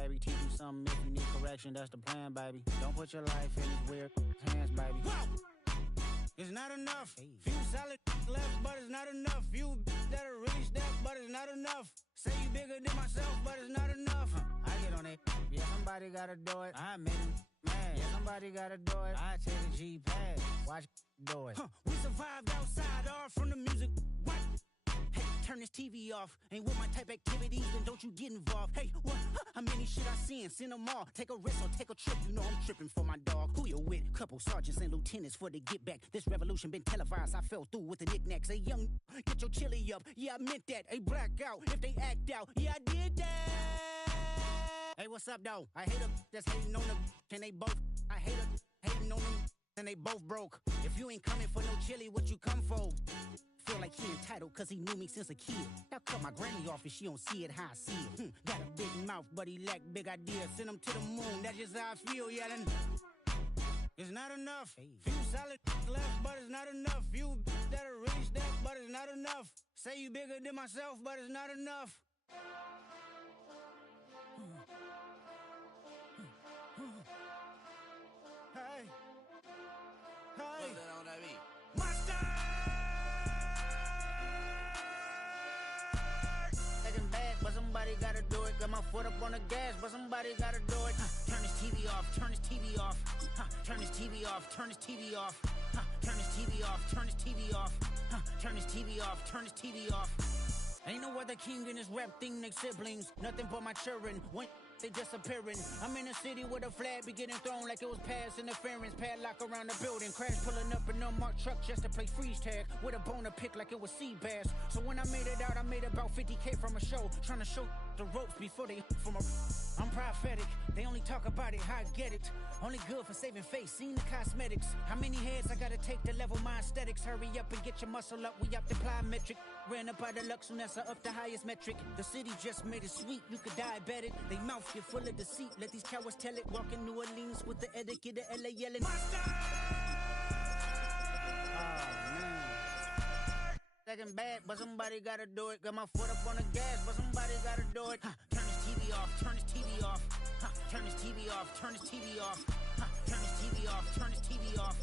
baby. Teach you something if you need correction, that's the plan, baby. Don't put your life in these weird hands, baby. Whoa! It's not enough. Few solid left, but it's not enough. Few that'll really step, but it's not enough. Say you bigger than myself, but it's not enough. I get on it. Yeah, somebody gotta do it. I admit it. Man, yeah, somebody gotta do it. I take a G-pad. Watch do it. We survived outside, all from the music. What? Hey, turn this TV off. Ain't with my type activities, then don't you get involved. Hey, what? How many shit I seen? Send them all. Take a risk or take a trip. You know I'm tripping for my dog. Who you with? Couple sergeants and lieutenants for the get back. This revolution been televised. I fell through with the knickknacks. Hey, young, get your chili up. Yeah, I meant that. Hey, black out if they act out. Yeah, I did that. Hey, what's up, though? I hate them that's hating on them. Can they both? I hate them hating on them. And they both broke. If you ain't coming for no chili, what you come for? Feel like he entitled cause he knew me since a kid. I cut my granny off and she don't see it how I see it. Got a big mouth but he lack big ideas. Send him to the moon, that's just how I feel, yelling. It's not enough. Few solid left, but it's not enough. Few that'll really step, but it's not enough. Say you bigger than myself, but it's not enough. Hey. Hey. What's that on that beat? Monster! Taking bad, but somebody gotta do it. Got my foot up on the gas, but somebody gotta do it. Turn this TV off, turn this TV off. Turn this TV off, turn this TV off. Turn this TV off, turn this TV off. Turn this TV off, turn this TV off. Ain't no other king in this rap thing, they siblings. Nothing but my children. When they disappearing. I'm in a city where the flag be getting thrown like it was pass interference. Padlock around the building. Crash pulling up an unmarked truck just to play freeze tag. With a bone to pick like it was sea bass. So when I made it out, I made about 50K from a show. Trying to show the ropes before they from a... I'm prophetic. They only talk about it, how I get it. Only good for saving face, seen the cosmetics. How many heads I gotta take to level my aesthetics? Hurry up and get your muscle up, we up the plyometric. Ran up out of luck, soon as I up the highest metric. The city just made it sweet, you could diabetic. They mouth get full of deceit, let these cowards tell it. Walk in New Orleans with the etiquette of LA yelling. Monster! Second bad, but somebody gotta do it. Got my foot up on the gas, but somebody gotta do it. Turn this TV off, turn this TV off. Turn this TV off, turn this TV off. Turn this TV off, turn this TV off.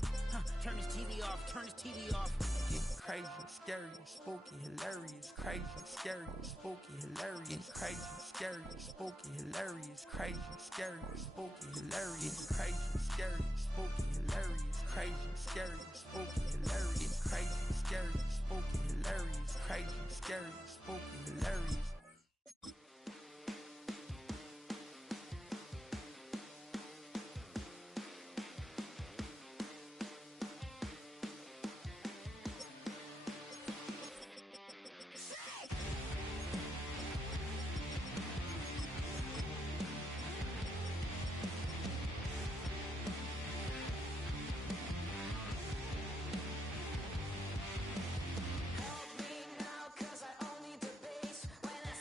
Turn this TV off, turn this TV off. Getting crazy, scary, spooky, hilarious. Crazy, scary, spooky, hilarious. Crazy, scary, spooky, hilarious. Crazy, scary, spooky, hilarious. Crazy, scary, spooky, hilarious. Crazy, scary, spooky, hilarious. Crazy, scary, spooky, hilarious. Crazy, scary, spooky, hilarious. Help me now, 'cause I only debate when I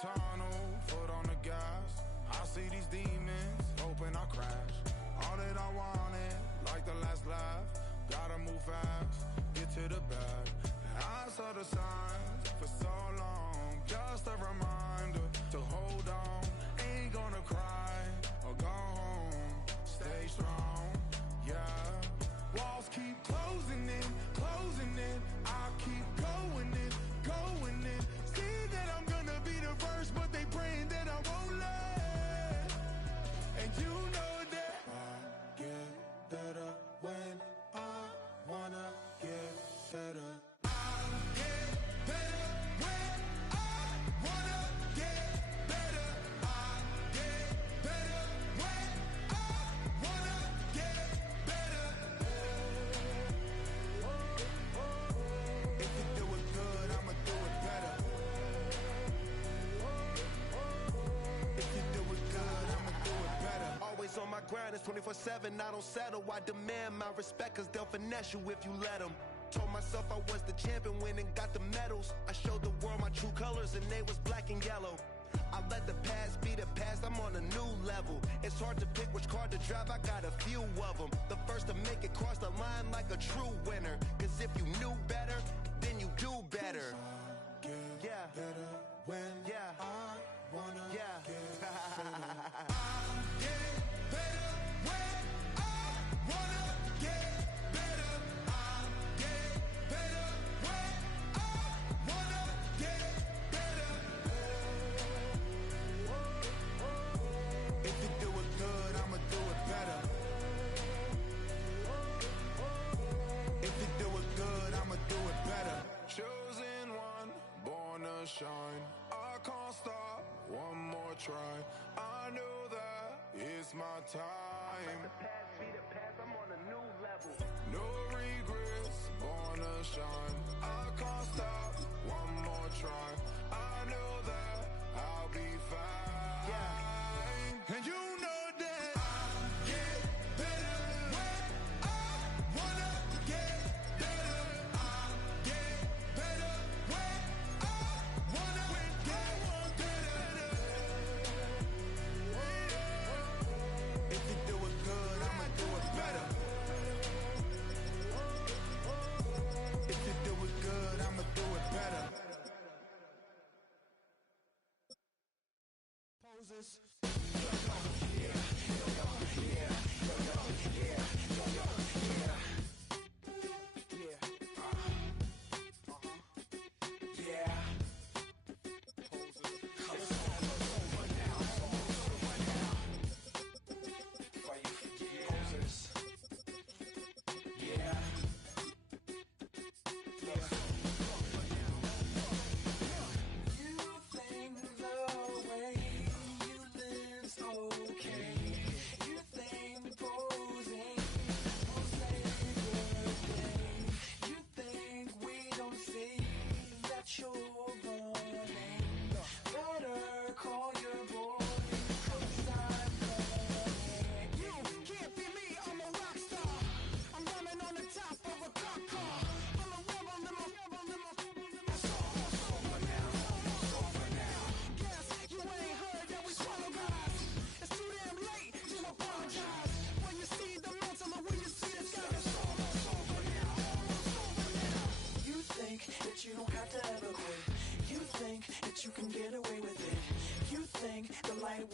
tunnel, foot on the gas. I see these demons, hoping I crash. All that I wanted, like the last laugh. Gotta move fast, get to the bag. I saw the signs for so long. Just a reminder to hold on. Ain't gonna cry or go home. Stay strong, yeah. Walls keep closing in, closing in. I keep going in, going in. See that I'm gonna be the first, but they praying that I won't let. And you know that I get better when I wanna get better. I get better when I wanna get better. I get better when I wanna get better. If you do it good, I'ma do it better. If you do it good, I'ma do it better. Always on my grind, it's 24/7, I don't settle. I demand my respect, cause they'll finesse you if you let them. Told myself I was the champion, went and got the medals. I showed the world my true colors and they was black and yellow. I let the past be the past, I'm on a new level. It's hard to pick which car to drive, I got a few of them. The first to make it cross the line like a true winner. Cause if you knew better, then you do better. Yeah. Better when Yeah. I wanna Yeah. get better. I get better when I wanna get better. I get better when I wanna get better. If you do it good, I'ma do it better. If you do it good, I'ma do it better. Chosen one, born to shine. I can't stop, one more try. I know that it's my time. The past be the past, I'm on a new level. No regrets, born to shine. I can't stop, one more try. I know that I'll be fine. Yeah. And you know that I get better when I wanna get better. I get better when I wanna get better. If you do it good, I'ma do it better. If you do it good, I'ma do it better. Poses.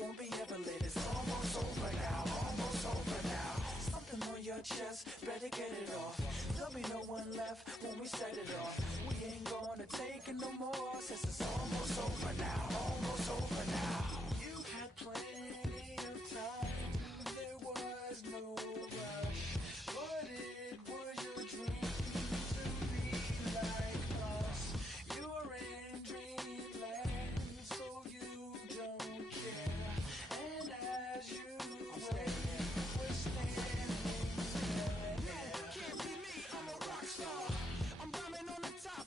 Won't be ever lit. It's almost over now, almost over now. Something on your chest, better get it off. There'll be no one left when we set it off. We ain't gonna take it no more, since it's almost over now, almost over now. You had plenty of time, there was no rush, but it was your dream to be like us. You're in dreamland, so you don't care. And as you wait, we're standing there. Can't be me, I'm a rock star. I'm rhyming on the top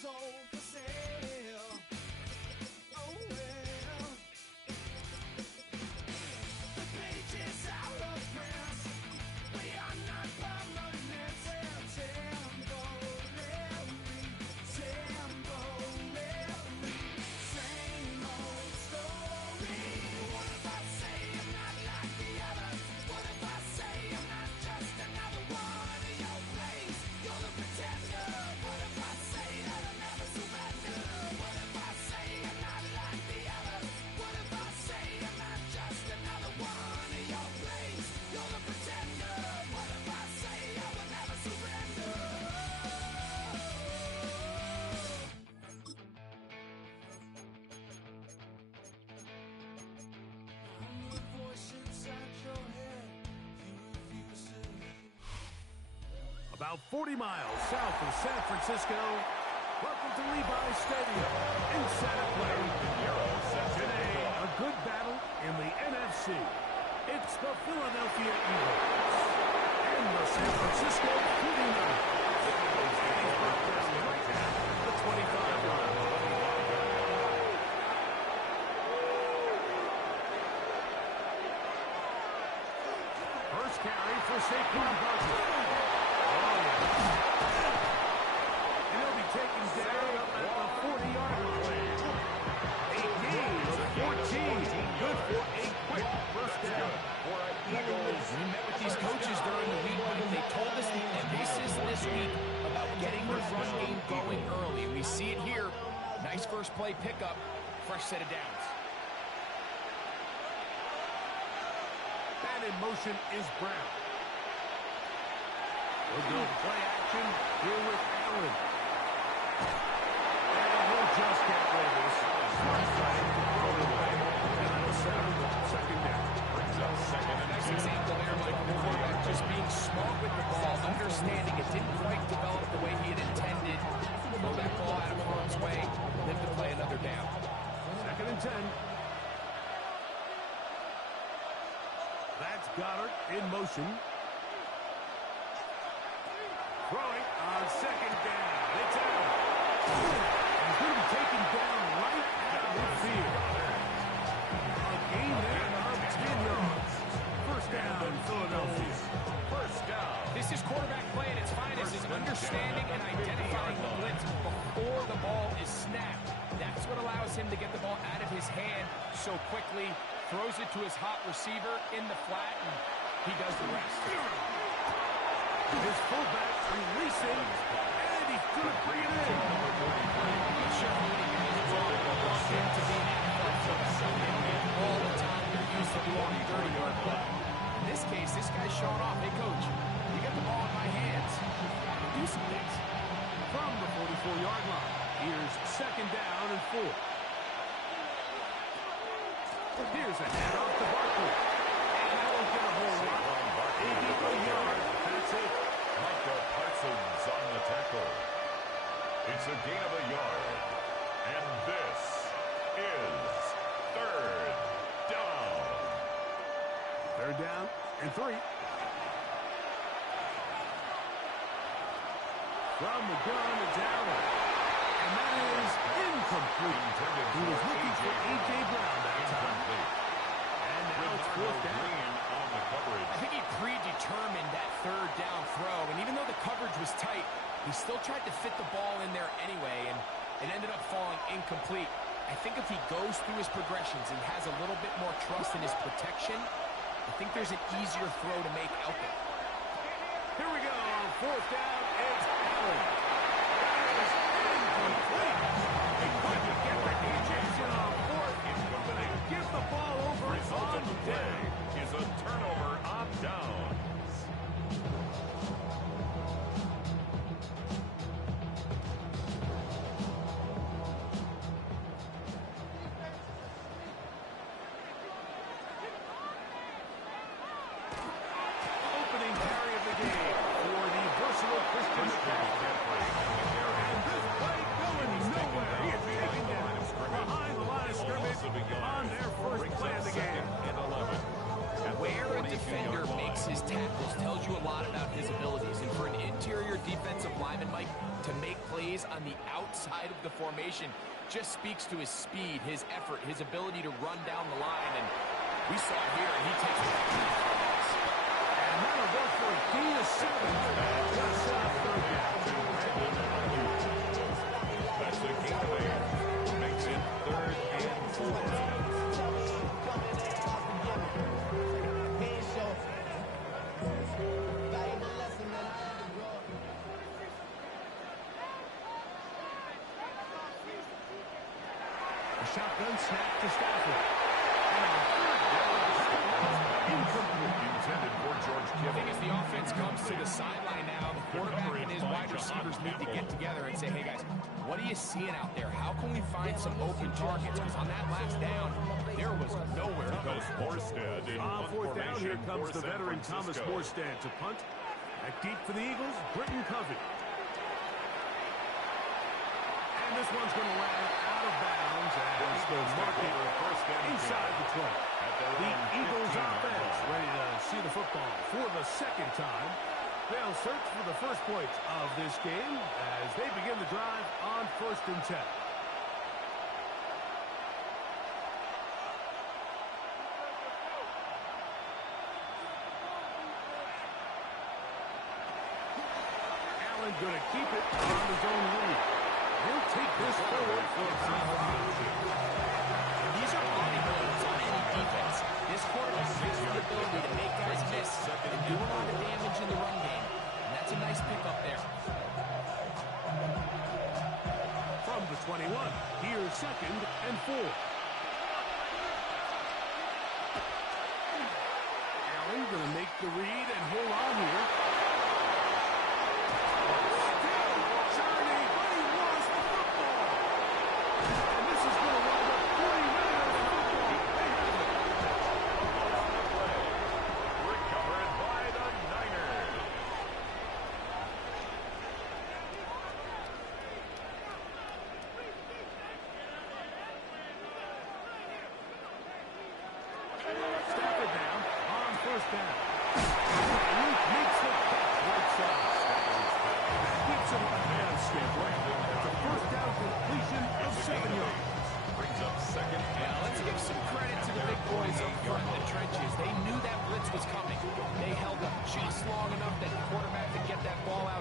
soul for sale. Oh well. The pages are a press. We are not permanent. Temporary. Same old story. What if I say I'm not like the others? What if I say I'm not just another one in your place? You're the pretender. What if I say that I'll never surrender? What if I say I'm not like the others? What if I say I'm not just another one in your place? You're the pretender. What if I say I will never surrender? I'm the voice inside your head. You refuse to hear. About 40 miles south of San Francisco, welcome to Levi's Stadium in Santa Clara. Today, a good battle in the NFC. It's the Philadelphia Eagles and the San Francisco 49ers. Right now, the 25-yard line. First carry for Saquon Barkley. And he'll be taken down up at the 40-yard line. A gain of 14. Good for a quick first down. We met with these coaches during the week, and they told us the emphasis this week about getting the run game going early. We see it here. Nice first play pickup. Fresh set of downs. And in motion is Brown. We'll go play action here with Allen. And he'll just get rid of this. Second down. Brings up second and Nice example there, Michael. The quarterback just being smart with the ball, understanding it didn't quite develop the way he had intended. Throw that ball out of harm's way, live to play another down. Second and 10. That's Goddard in motion. Throwing on second down. It's out. He's going to be taken down right at midfield. A gain there of 10 yards. First down, Philadelphia. First down. This is quarterback play at its finest, is understanding and identifying the blitz before the ball is snapped. That's what allows him to get the ball out of his hand so quickly, throws it to his hot receiver in the flat, and he does the rest. His fullback releasing, and he's going to bring it in. Not sure how many guys want him to be an NFL fullback. All the time you're used to doing the 30-yard play. In this case, this guy's showing off. Hey, coach, you got the ball in my hands. Do some things. From the 44-yard line, here's second down and 4. Here's a handoff to Barkley. And that'll get a whole lot. 80 yard. That's it. Michael Parsons on the tackle. It's a gain of a yard. And this is third down. Third down and 3. From the gun, it's Allen. And that is incomplete. He was looking for A.J. Brown that time. And now it's fourth down. On the coverage. I think he predetermined that third down throw, and even though the coverage was tight, he still tried to fit the ball in there anyway, and it ended up falling incomplete. I think if he goes through his progressions and has a little bit more trust in his protection, I think there's an easier throw to make out there. Here we go. Fourth down. It's Allen. That is incomplete. He couldn't get the ejection on fourth. He's going to give the ball over on day. Is a turnover on downs. Opening carry of the game for the versatile Christian McCaffrey. defensive lineman, Mike, to make plays on the outside of the formation just speaks to his speed, his effort, his ability to run down the line. And we saw it here, and he takes it back. And that'll go for a gain of 7. Just third down. That's a gain of 8. Makes it 3rd and 4. Shotgun snap to Stafford. Intended for George Kittle. I think as the offense comes to the sideline now, the quarterback and his wide receivers need to get together and say, hey guys, what are you seeing out there? How can we find some open targets? Because on that last down, there was nowhere to go. Morstead in On fourth down, here comes the veteran Thomas Morstead to punt. Back deep for the Eagles, Britton Covey. And this one's going to land out of bounds as the market inside the 20. The Eagles offense ready to see the football for the second time. They'll search for the first points of this game as they begin the drive on 1st and 10. Allen going to keep it on his own lead. He'll take this forward for a These are bodybuilders on any defense. This quarterback has the ability to make guys miss and do a lot of damage in the run game. And that's a nice pickup there. From the 21, here's 2nd and 4. Allen going to make the read and hold on here.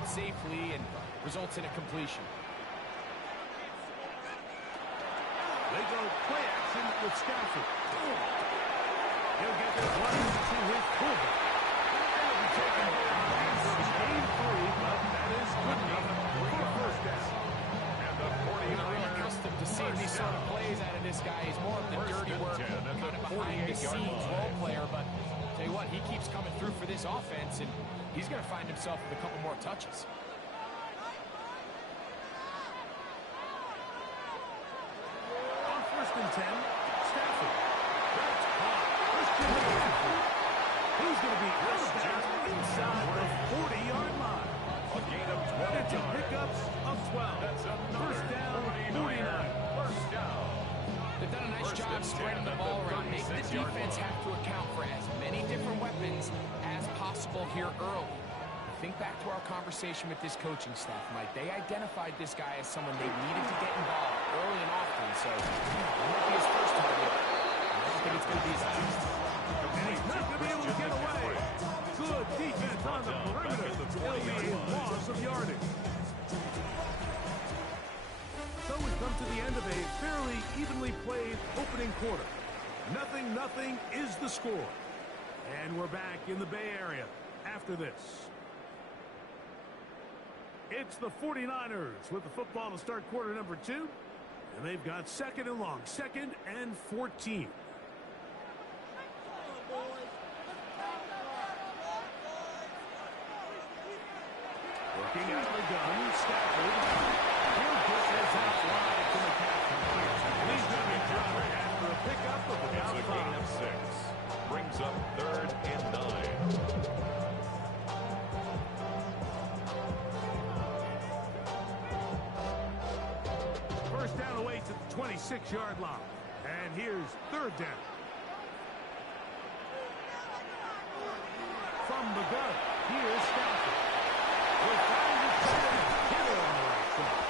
Safely and results in a completion. They go play action with Stafford. He'll get this one to his fullback. He'll be taken down. Game 3, but that is good enough for a first down. And the 49ers really accustomed to seeing these sort of plays out of this guy. He's more of the dirty work, kind of behind-the-scenes role player, but tell you what, he keeps coming through for this offense, and he's going to find himself with a couple more touches. On 1st and 10, Stafford. That's caught. Christian McCaffrey. He's going to be out of bounds inside the 40-yard line. A gain of 12 It's a pickups of 12. That's First down, 49. First down. They've done a nice job spreading the ball around, making the defense have to account for as many different weapons as possible here early. Think back to our conversation with this coaching staff, Mike. They identified this guy as someone they needed to get involved early and often, so it might be his first target. I don't think it's going to be his last. And he's not going to be able to get away. Good defense on the perimeter. It'll be a loss of yardage. So we come to the end of a fairly evenly played opening quarter. 0-0 is the score. And we're back in the Bay Area after this. It's the 49ers with the football to start quarter number 2. And they've got 2nd and long, 2nd and 14. Working out of the gun, Stafford. He'll push this out wide to McCaffrey. He's going to be dropped after a pickup of about 5. It's a gain of 6. Brings up 3rd and 9. First down away to the 26-yard line. And here's 3rd down. From the gun, here's Stafford. Will find the center. Hit it on the right side.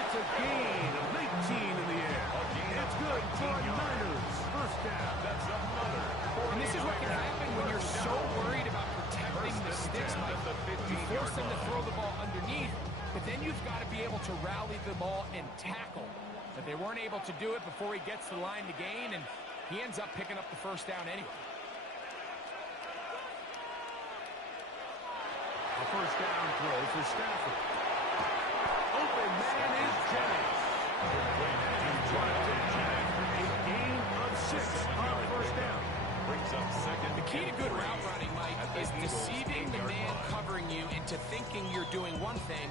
It's a gain of 19 in the air. It's good for Niners. First down. That's another. And this is what can happen when you're so worried about protecting the sticks. You force them to throw the ball underneath, but then you've got to be able to rally the ball and tackle. But they weren't able to do it before he gets to the line to gain, and he ends up picking up the first down anyway. A first down throw for Stafford. Open man is Jennings. And brought down a gain of 6 on first down. Brings up second. The key to good route running, Mike, is deceiving the man covering you into thinking you're doing one thing,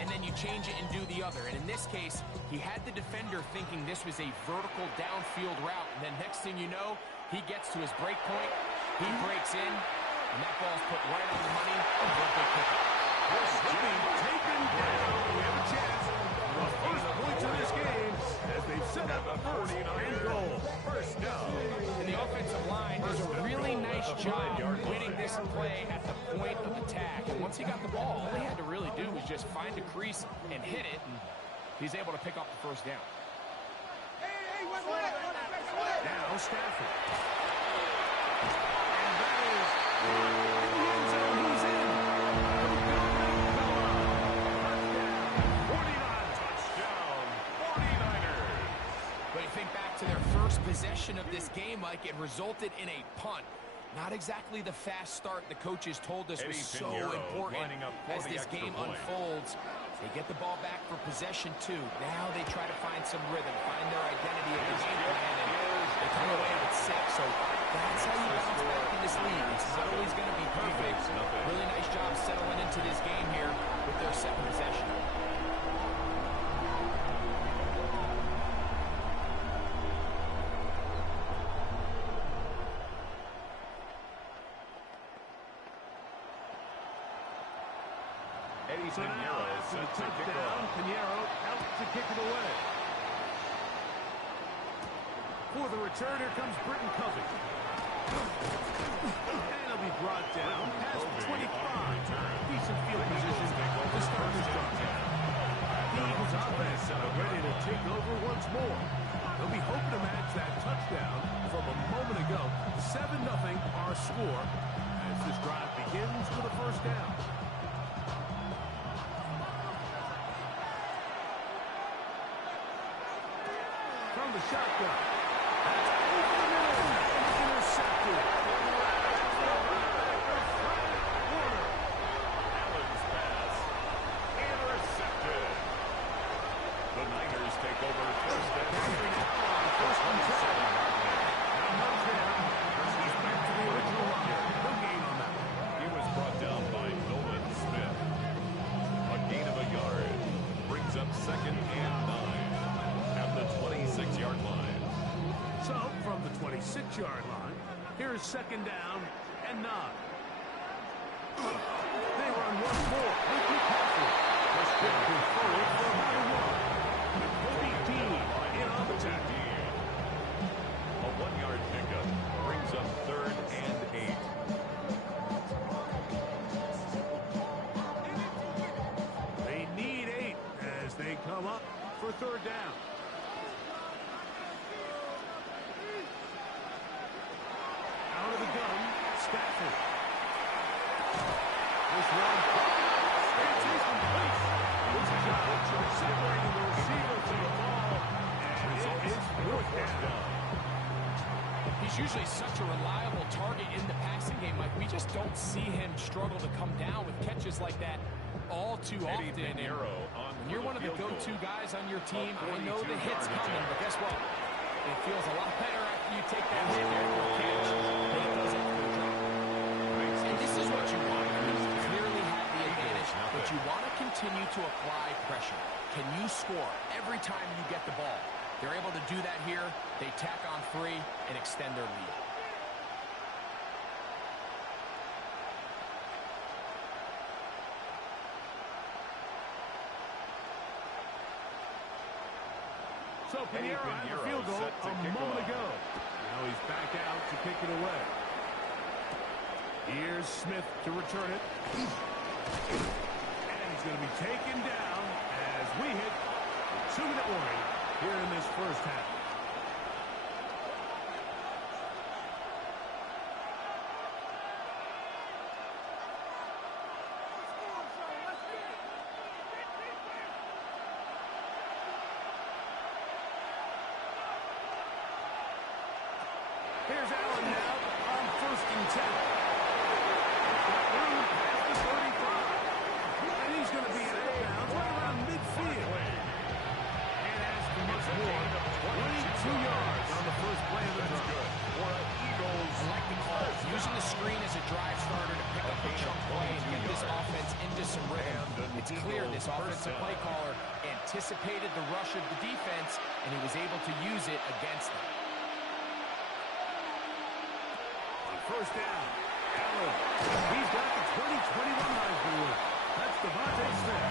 and then you change it and do the other. And in this case, he had the defender thinking this was a vertical downfield route, and then next thing you know, he gets to his break point, he breaks in, and that ball's put right on the money for a big pickup. Being taken down. We have a chance for the first points of this game as they've set up a first and goal. First down. And the offensive line does a really nice job winning this play at the point of attack. And once he got the ball, all he had to really do was just find a crease and hit it, and he's able to pick up the first down. Now Stafford. And that is in the end zone. He's in. But you think back to their first possession of this game, Mike, it resulted in a punt. Not exactly the fast start the coaches told us was so important as this game unfolds. They get the ball back for possession 2. Now they try to find some rhythm, find their identity in the game plan, and they come away with 6. So that's how you bounce back in this league. It's not always going to be perfect. Really nice job settling into this game here with their second possession. So now after the touchdown, Pinheiro out to kick it away. For the return, here comes Britton Covey. And he'll be brought down past the 25. Decent field position to start this drive. Eagles offense ready to take over once more. They'll be hoping to match that touchdown from a moment ago. 7-0 our score as this drive begins with a first down. From the shotgun. That's over the middle. And intercepted. Allen's pass. Intercepted. The Niners take over first and 10. First and 10. Now Hunt's there. He's back to the original line. No gain on that. He was brought down by Nolan Smith. A gain of a yard. Brings up second and 9. At the 26-yard line. So, from the 26-yard line, here's second down and 9. They run once more with McCaffrey. Let's get him forward for about a 1. With Kobe Dean in on the tackle. A 1-yard pickup brings up third and 8. They need 8 as they come up for third down. Out of the gun, Stafford. This one, it's incomplete. This job separating the receiver from the ball, and it is fourth down. He's usually such a reliable target in the passing game. Like, we just don't see him struggle to come down with catches like that all too often. And when you're one of the go-to guys on your team, I know the hit's coming, but guess what? It feels a lot better after you take that hit after a catch than it does after a drop. And this is what you want. I mean, you clearly have the advantage, but you want to continue to apply pressure. Can you score every time you get the ball? They're able to do that here. They tack on 3 and extend their lead. So Pinheiro had the field goal a moment ago. Now he's back out to kick it away. Here's Smith to return it. And he's going to be taken down as we hit the 2-minute warning here in this first half. Here's Allen now on 1st and 10. Got room past the 35. And he's going to be out of bounds right around midfield. And as for much more, 22 yards on the first play of the drive. I like the call. Using the screen as a drive starter to pick up a chunk play and get this offense into some rhythm. It's clear this offensive play caller anticipated the rush of the defense, and he was able to use it against them. First down, Allen. He's got the 2021 Heisman winner. That's Devontae Smith.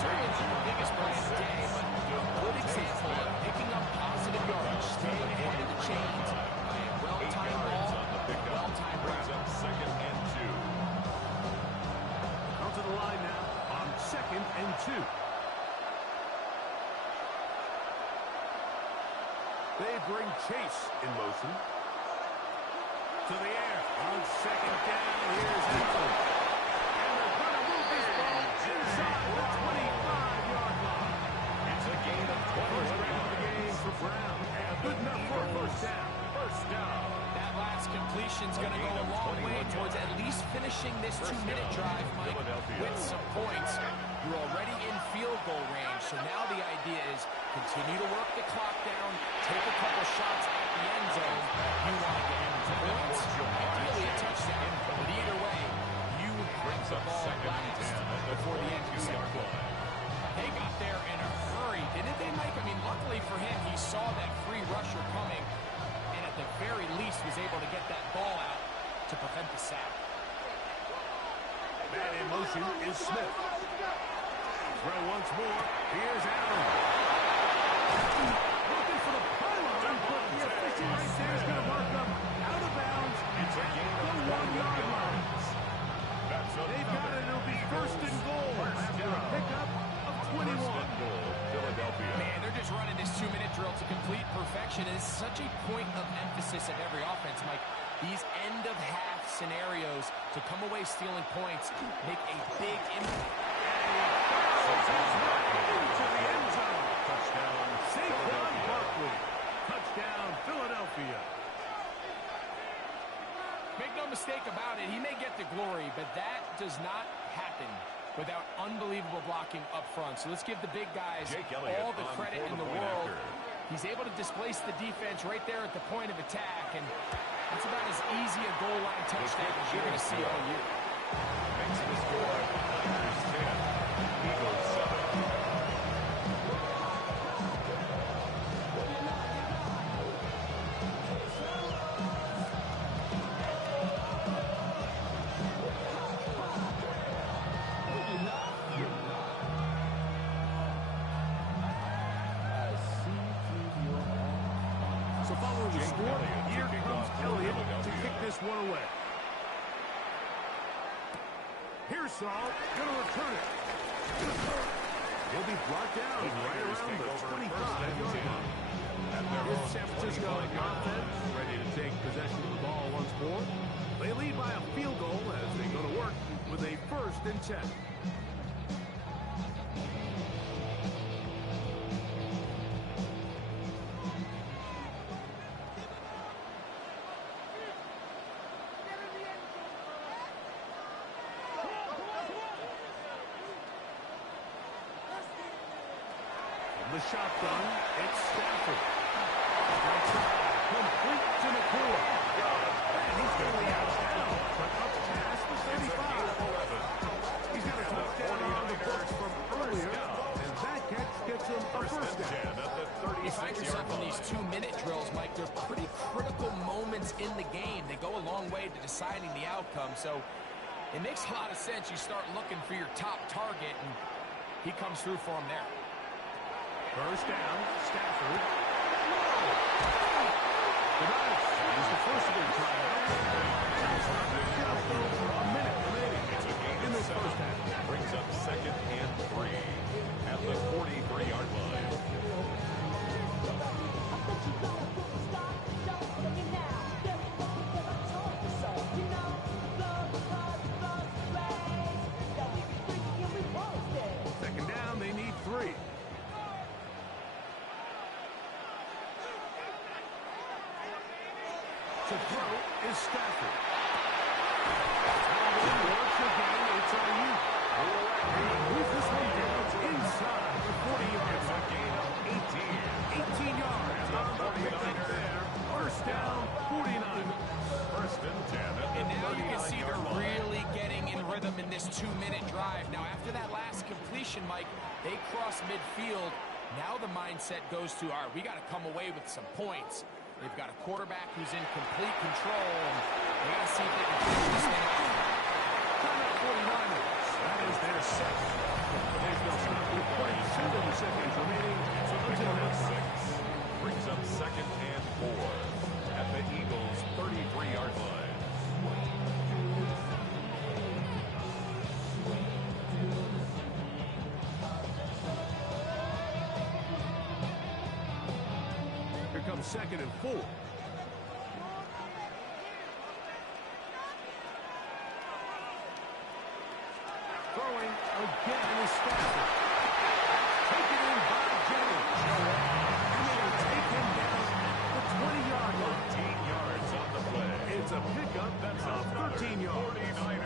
Certainly not the biggest play of the day, but a good example of picking up positive yards, staying ahead of the chains by a well-timed ball, well-timed route. Second and 2. Out to the line now on 2nd and 2. They bring Chase in motion. To the air on 2nd down. Here's Allen. And they're going to move this ball inside the 25-yard line. It's a gain of 20. First down of the game for Brown. And good enough for a first down. First down. That last completion's going to go a long way towards at least finishing this 2-minute drive, Mike, with some points. You're already in field goal range, so now the idea is continue to work the clock down, take a couple shots at the end zone. You want to get points, ideally a touchdown, but either way, you have the ball last before the end of the second quarter. They got there in a hurry, didn't they, Mike? I mean, luckily for him, he saw that free rusher coming, and at the very least was able to get that ball out to prevent the sack. Man in motion is Smith. Throw once more. Here's Allen. Looking for the pylon, but the official right there is going to mark them out of bounds at the 1-yard line. They've got it. It'll be 1st and goal after a pickup of 21. Philadelphia. Man, they're just running this 2-minute drill to complete perfection. It's such a point of emphasis of every offense, Mike. These end-of-half scenarios to come away stealing points make a big impact. Into the end zone. Touchdown, Saquon Barkley. Touchdown, Philadelphia. Make no mistake about it, he may get the glory, but that does not happen without unbelievable blocking up front. So let's give the big guys all the credit in the world. He's able to displace the defense right there at the point of attack, and that's about as easy a goal line touchdown as you're going to see all year. Makes the score Niners 10, Eagles 7. So following the score, here comes Elliott to kick this one away. Here's Saul, going to return it. He'll be brought down right around the 25-yard line. Here's San Francisco offense, ready to take possession of the ball once more. They lead by a field goal as they go to work with a 1st and 10. The shotgun, it's Stafford. Complete to McCoy. And he's going to be out down, but up past the 35. He's got a touchdown on the books from earlier, and that catch gets him a first down. You find yourself in these 2-minute drills, Mike. They're pretty critical moments in the game. They go a long way to deciding the outcome, so it makes a lot of sense. You start looking for your top target, and he comes through for him there. First down, Stafford. Nice. He's the first of their time. Just over a minute remaining in this first half. Brings up 2nd and 3 at the 43-yard line. Second down, they need 3. To throw is Stafford. Once again, it's Ayuk. Moves this one down inside the 40-yard line. A gain of 18 yards on the pickup there. First down, 49. First and 10 at the And now you can see they're 39-yard line. really getting in rhythm in this 2-minute drive. Now, after that last completion, Mike, they cross midfield. Now the mindset goes to, all right, we got to come away with some points. They've got a quarterback who's in complete control, and they got to see if they can finish this thing off. Timeout 49ers. That is their second. They've got stop with 42 seconds remaining. So until next 6 brings up 2nd and 4 at the Eagles' 33-yard line. Here comes 2nd and 4. Throwing again is Stafford. Taken in by Jennings. And they'll take him down at the 20-yard line. 13 yards on the play. It's a pickup that's of 13 yards.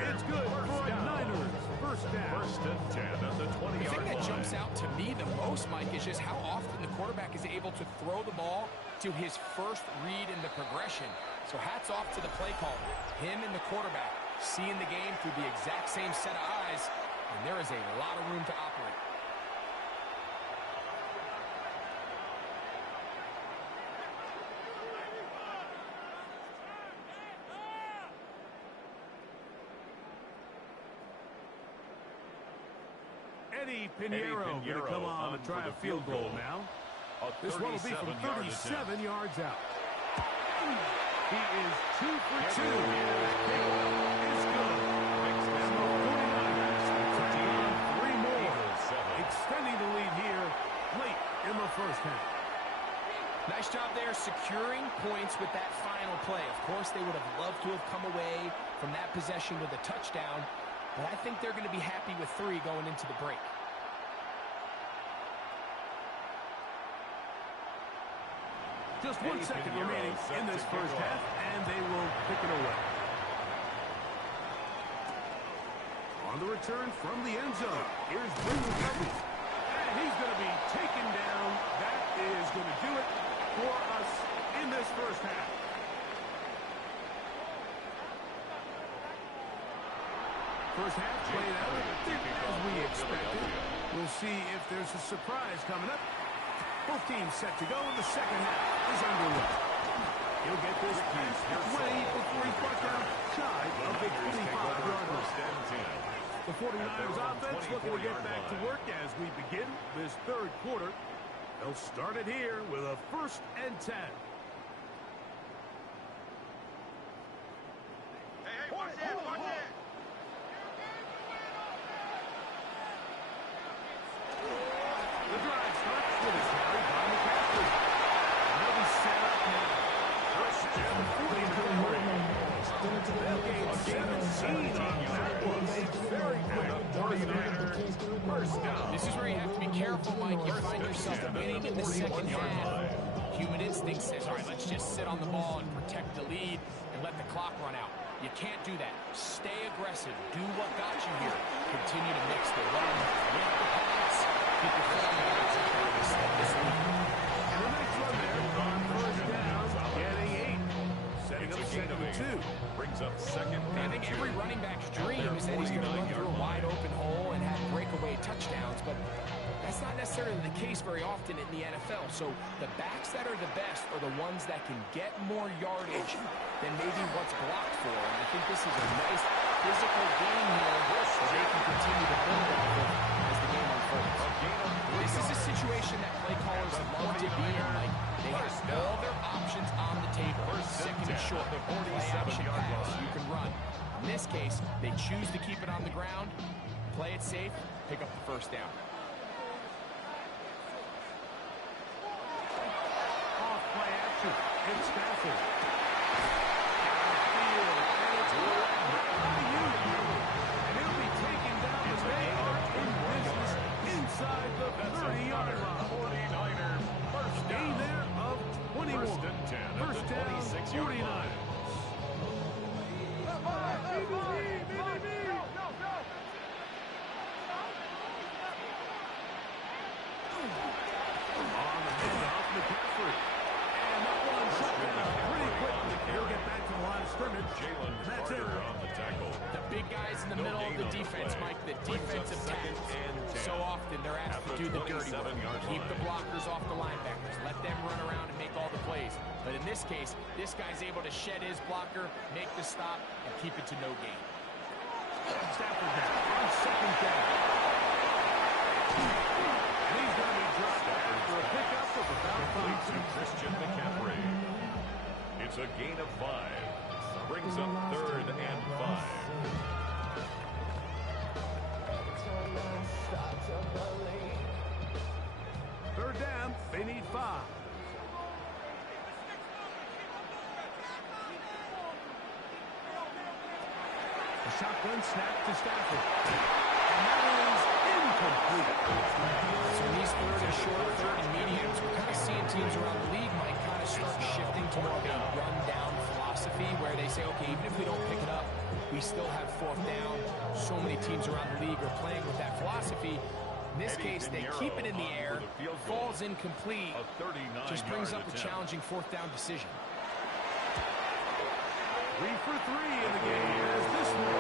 It's good for a Niners first down. First and 10 at the The 20-yard thing line. that jumps out to me the most, Mike, is just how often the quarterback is able to throw the ball to his first read in the progression. So hats off to the play caller. Him and the quarterback seeing the game through the exact same set of eyes, and there is a lot of room to operate. Eddie Pinheiro going to come on and try a field goal now. This one will be from 37 yards out. He is 2 for 2. It's good. So 49ers taking on 3 more, extending the lead here late in the first half. Nice job there securing points with that final play. Of course, they would have loved to have come away from that possession with a touchdown, but I think they're going to be happy with 3 going into the break. Just 1 second remaining in this first half, and they will pick it away. On the return from the end zone, here's Brendan Covey. And he's going to be taken down. That is going to do it for us in this first half. First half played out as we expected. We'll see if there's a surprise coming up. Both teams set to go, and the second half is underway. He'll get this past the 20 before he's brought down shy of the 25-yard line. The 49ers offense looking to get back to work as we begin this third quarter. They'll start it here with a 1st and 10. Watch it, watch it. The drive starts with a carry by McCaffrey. They'll be set up now. First and 49. They'll gain 17 on that one. Very quick. 49ers first down. This is where you have to be careful, Mike. You find yourself winning in the second half. Human instinct says, all right, let's just sit on the ball and protect the lead and let the clock run out. You can't do that. Stay aggressive. Do what got you here. Continue to mix the run with the pass. Keep your foot on the gas this week. And the next one there on first down, getting 8. Setting up second and 2. Brings up 2nd I and think 2. every running back's dream is that he's going to run through a wide open hole and have breakaway touchdowns, but that's not necessarily the case very often in the NFL. So the backs that are the best are the ones that can get more yardage than maybe what's blocked for. And I think this is a nice physical game here that they can continue to build off of as the game unfolds. This is a situation that play callers love to be in. Like they have all their options on the table. Second and short, play action pass, you can run. In this case, they choose to keep it on the ground, play it safe, pick up the first down. Off play action. It's Stafford. Downfield, and it's and he'll be taken down as they are in business inside the 30-yard line. 49ers first Gain down. there of 21. First and 10 at First the down, 26-yard 49. line. On the handoff, McCaffrey. And that one shut down pretty quickly. He'll get back to the line of scrimmage. Jalen That's it. Carter on the tackle. The big guys in the middle of the defense, Mike, the defensive second tackles. and 10. So often they're asked to do the dirty work. 27-yard Keep the line. blockers off the linebackers. Let them run around and make all the plays. But in this case, this guy's able to shed his blocker, make the stop, and keep it to no gain. Stafford down on second down. And he's going to be dropped after a pickup of about 5. To Christian McCaffrey. It's a gain of 5. Brings up 3rd and 5. Third down, they need 5. A shotgun snap to Stafford. And that is incomplete. So in these third and short, third and mediums, we're kind of seeing teams around the league might kind of start shifting to more of a run-down philosophy where they say, okay, even if we don't pick it up, we still have 4th down. So many teams around the league are playing with that philosophy. In this case, they keep it in the air, falls incomplete, A 39-yard just brings up a attempt. challenging 4th down decision. 3 for 3 in the game as this one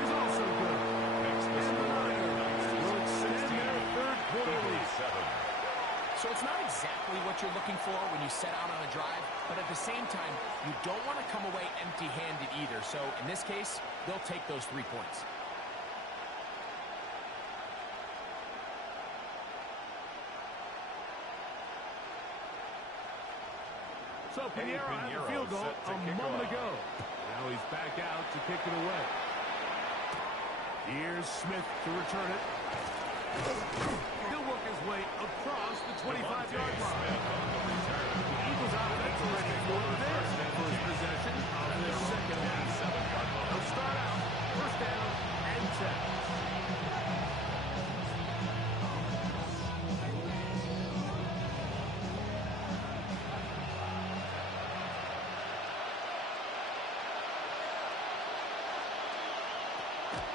is also good. And the Niners will extend their third quarter lead. So it's not exactly what you're looking for when you set out on a drive, but at the same time, you don't want to come away empty-handed either. So in this case, they'll take those 3 points. So Pinheiro had the field goal a moment ago. Now he's back out to kick it away. Here's Smith to return it. He'll work his way across the 25-yard line. The Eagles offense is ready for their first possession of this second half. They'll start out first down and 10.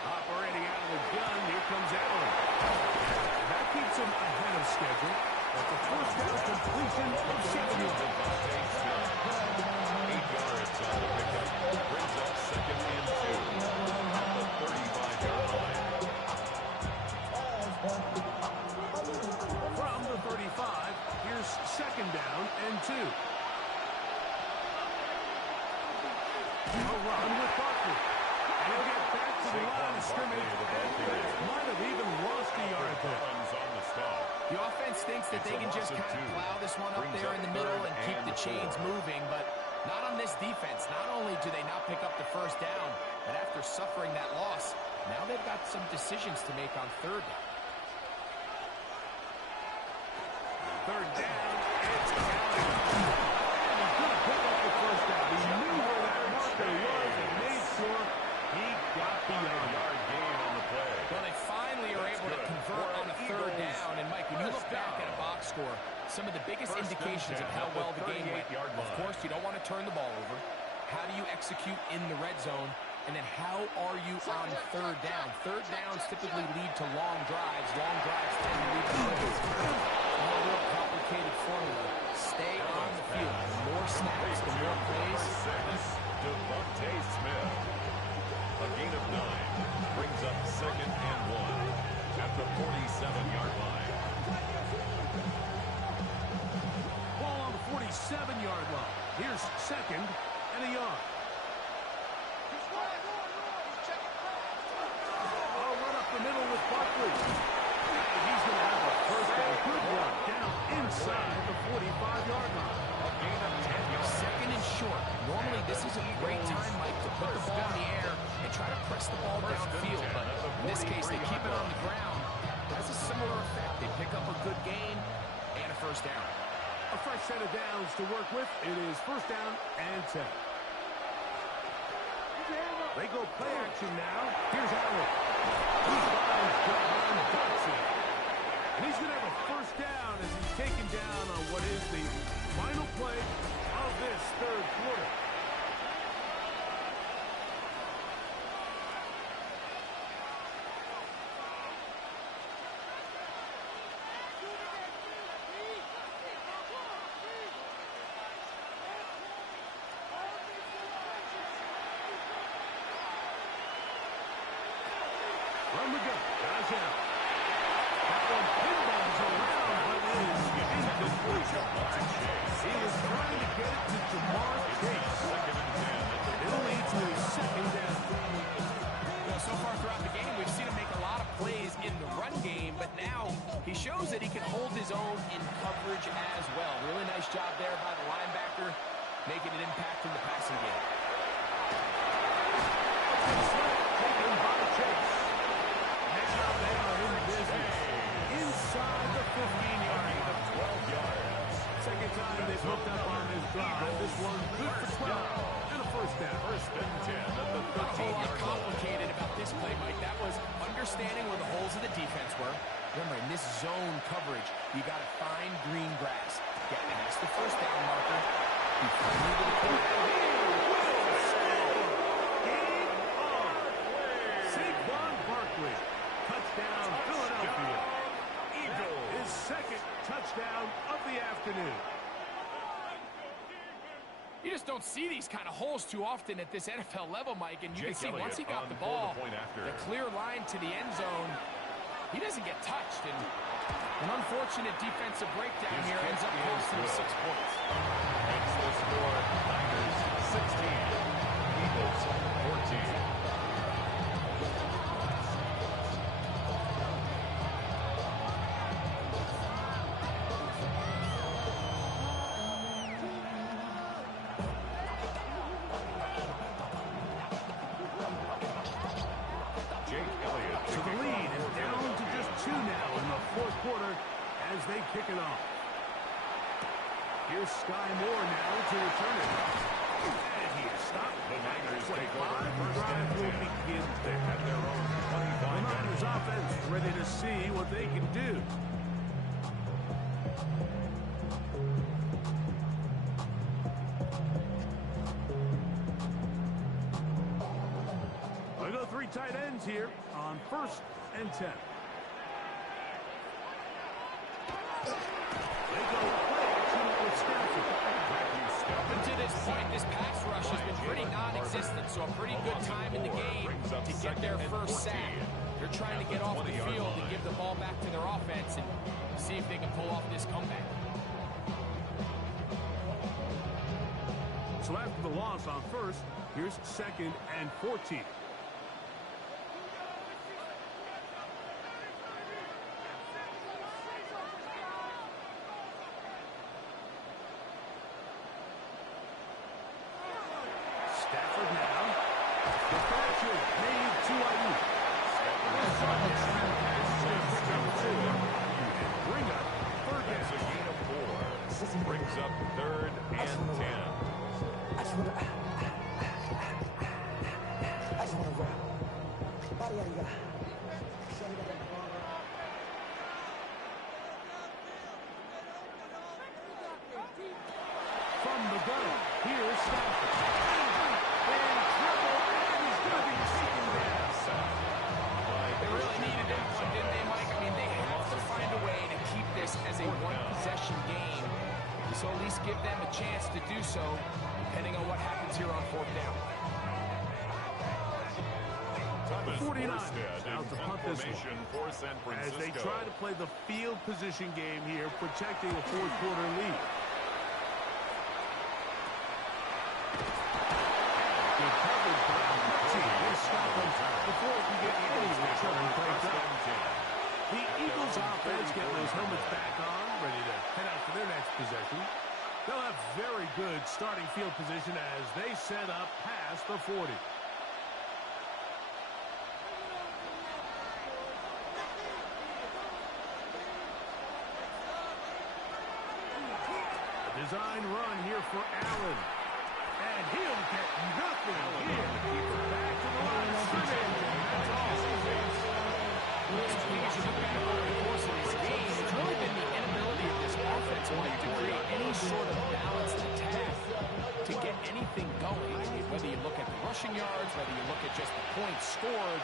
Operating out of the gun, here comes Allen. That keeps him ahead of schedule. That's a first down completion of 7 yards. 8 yards on the pickup. Brings up 2nd and 2 at the 35-yard line. From the 35, here's 2nd down and 2. A run with Barkley. And he'll get back to the line of scrimmage and might have even lost a yard there. Collins on the stop. The offense thinks that they can just kind of plow this one up there in the middle and keep the chains moving, but not on this defense. Not only do they not pick up the first down, but after suffering that loss, now they've got some decisions to make on 3rd down. 3rd down, it's Allen. And he could pick up the first down. He knew where that marker was and made sure he got beyond. Yard gain on the play. Well, they finally are able to convert on a 3rd down. And, Mike, when you look back at a box score, some of the biggest indications of how well the game went. Of course, you don't want to turn the ball over. How do you execute in the red zone? And then how are you on 3rd down? 3rd downs typically lead to long drives. Long drives tend to lead to wins. No real complicated formula. Stay on the field. The more snaps, the more plays. Devontae Smith. A gain of 9. Brings up 2nd and 1 at the 47-yard line. Ball on the 47-yard line. Here's 2nd and a yard. I'll run up the middle with Barkley. And he's going to have a first and good one down inside the 45-yard line. A gain of 10 yards. 2nd and short. Normally, this is a great time, Mike, to put the ball in the air and try to up a good gain and a first down. A fresh set of downs to work with. It is first down and 10. They go play action now. Here's Allen. He finds Jahan Dotson. And he's going to have a first down as he's taken down on what is the final play of this third quarter. From the gun, Josh Allen. That one pinballs around, but it is incomplete. He was trying to get it to Jamar Chase. It'll lead to a second down. So far throughout the game, we've seen him make a lot of plays in the run game, but now he shows that he can hold his own in coverage as well. Really nice job there by the linebacker, making an impact in the passing game. Taken by Chase. Now they are in business. Inside the 15-yard line. 12 yards. Second time they've hooked up on this drive. This one good for 12 and a first down. First and 10 at the 13-yard line. Not a whole lot complicated about this play, Mike. That was understanding where the holes of the defense were. Remember, in this zone coverage, you got to find green grass. Yeah, and that's the first down marker. He finally did it. Saquon Barkley. Touchdown, Philadelphia. Eagles. His second touchdown of the afternoon. You just don't see these kind of holes too often at this NFL level, Mike. And you can see once he got the ball, the clear line to the end zone, he doesn't get touched. And an unfortunate defensive breakdown here ends up costing him 6 points. Makes the score Niners 16, Eagles 14. So the lead is down to just 2 now in the fourth quarter as they kick it off. Here's Sky Moore now to return it. And he is stopped. The Niners take over The first drive and 10. will begin They there. have their own The 25 Niners yards. offense ready to see what they can do. I go 3 tight ends here on first and 10. They go play action with Stafford. Up until this point, this pass rush has been pretty non-existent, so a pretty good time in the game to get their first sack. They're trying to get off the field and give the ball back to their offense and see if they can pull off this comeback. So after the loss on first, here's second and 14. Stafford now. The pressure made to Ayuk. Bring up third That's a down. gain of 4. Brings up third and 10. I just want to rap. Body out of ya. From the gun, here's Stafford. In trouble, and he's going to be taken down. They really needed that one, didn't they, Mike? I mean, they have to find a way to keep this as a one-possession game. So at least give them a chance to do so, depending on what happens here on fourth down. Thomas 49 Morstead out to in punt this one. formation for San As they Francisco. try to play the field position game here, protecting a fourth quarter lead. Good coverage by Murphy. They stop him before he can get any return plays up. The Eagles offense getting those helmets back on, ready to head out for their next possession. They'll have very good starting field position as they set up past the 40. design run here for Allen. And he'll get nothing here. Back to the line of scrimmage. That's all. As you look back over the course of this game, it's really been the inability of this offense, Mike, to create any sort of balanced attack to get anything going. I mean, whether you look at the rushing yards, whether you look at just the points scored,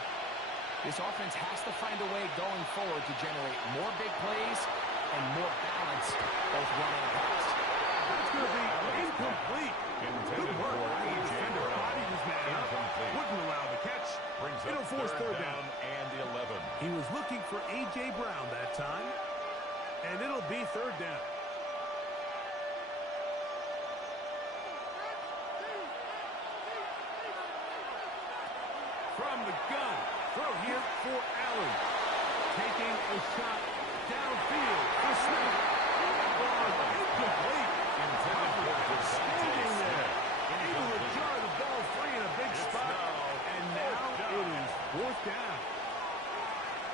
this offense has to find a way going forward to generate more big plays and more balance, both run and pass. That's going to be incomplete. Good work. The defender body was man up. Wouldn't allow the catch. It'll force third down. And 11. He was looking for A.J. Brown that time. And it'll be third down. From the gun. Throw here for Allen. Taking a shot downfield for Smith. Incomplete. Standing there. Able to jar the ball free in a big spot. And now it is fourth down.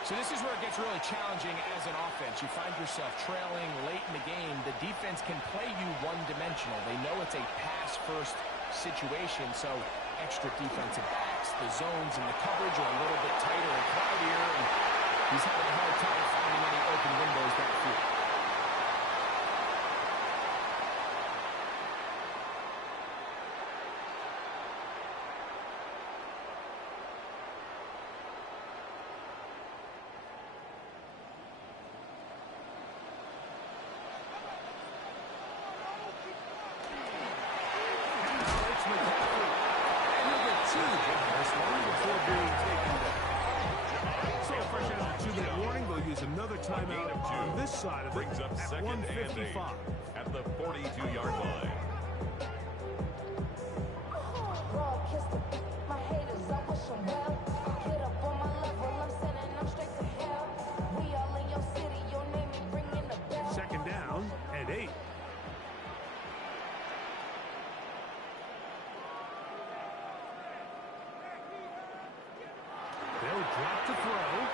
So this is where it gets really challenging as an offense. You find yourself trailing late in the game. The defense can play you one-dimensional. They know it's a pass-first situation, so extra defensive backs, the zones and the coverage are a little bit tighter and cloudier, and he's having a hard time finding any open windows downfield. Another timeout on this side of it brings up at second 1:55. At the 42-yard line. Second down and 8. They'll drop to throw.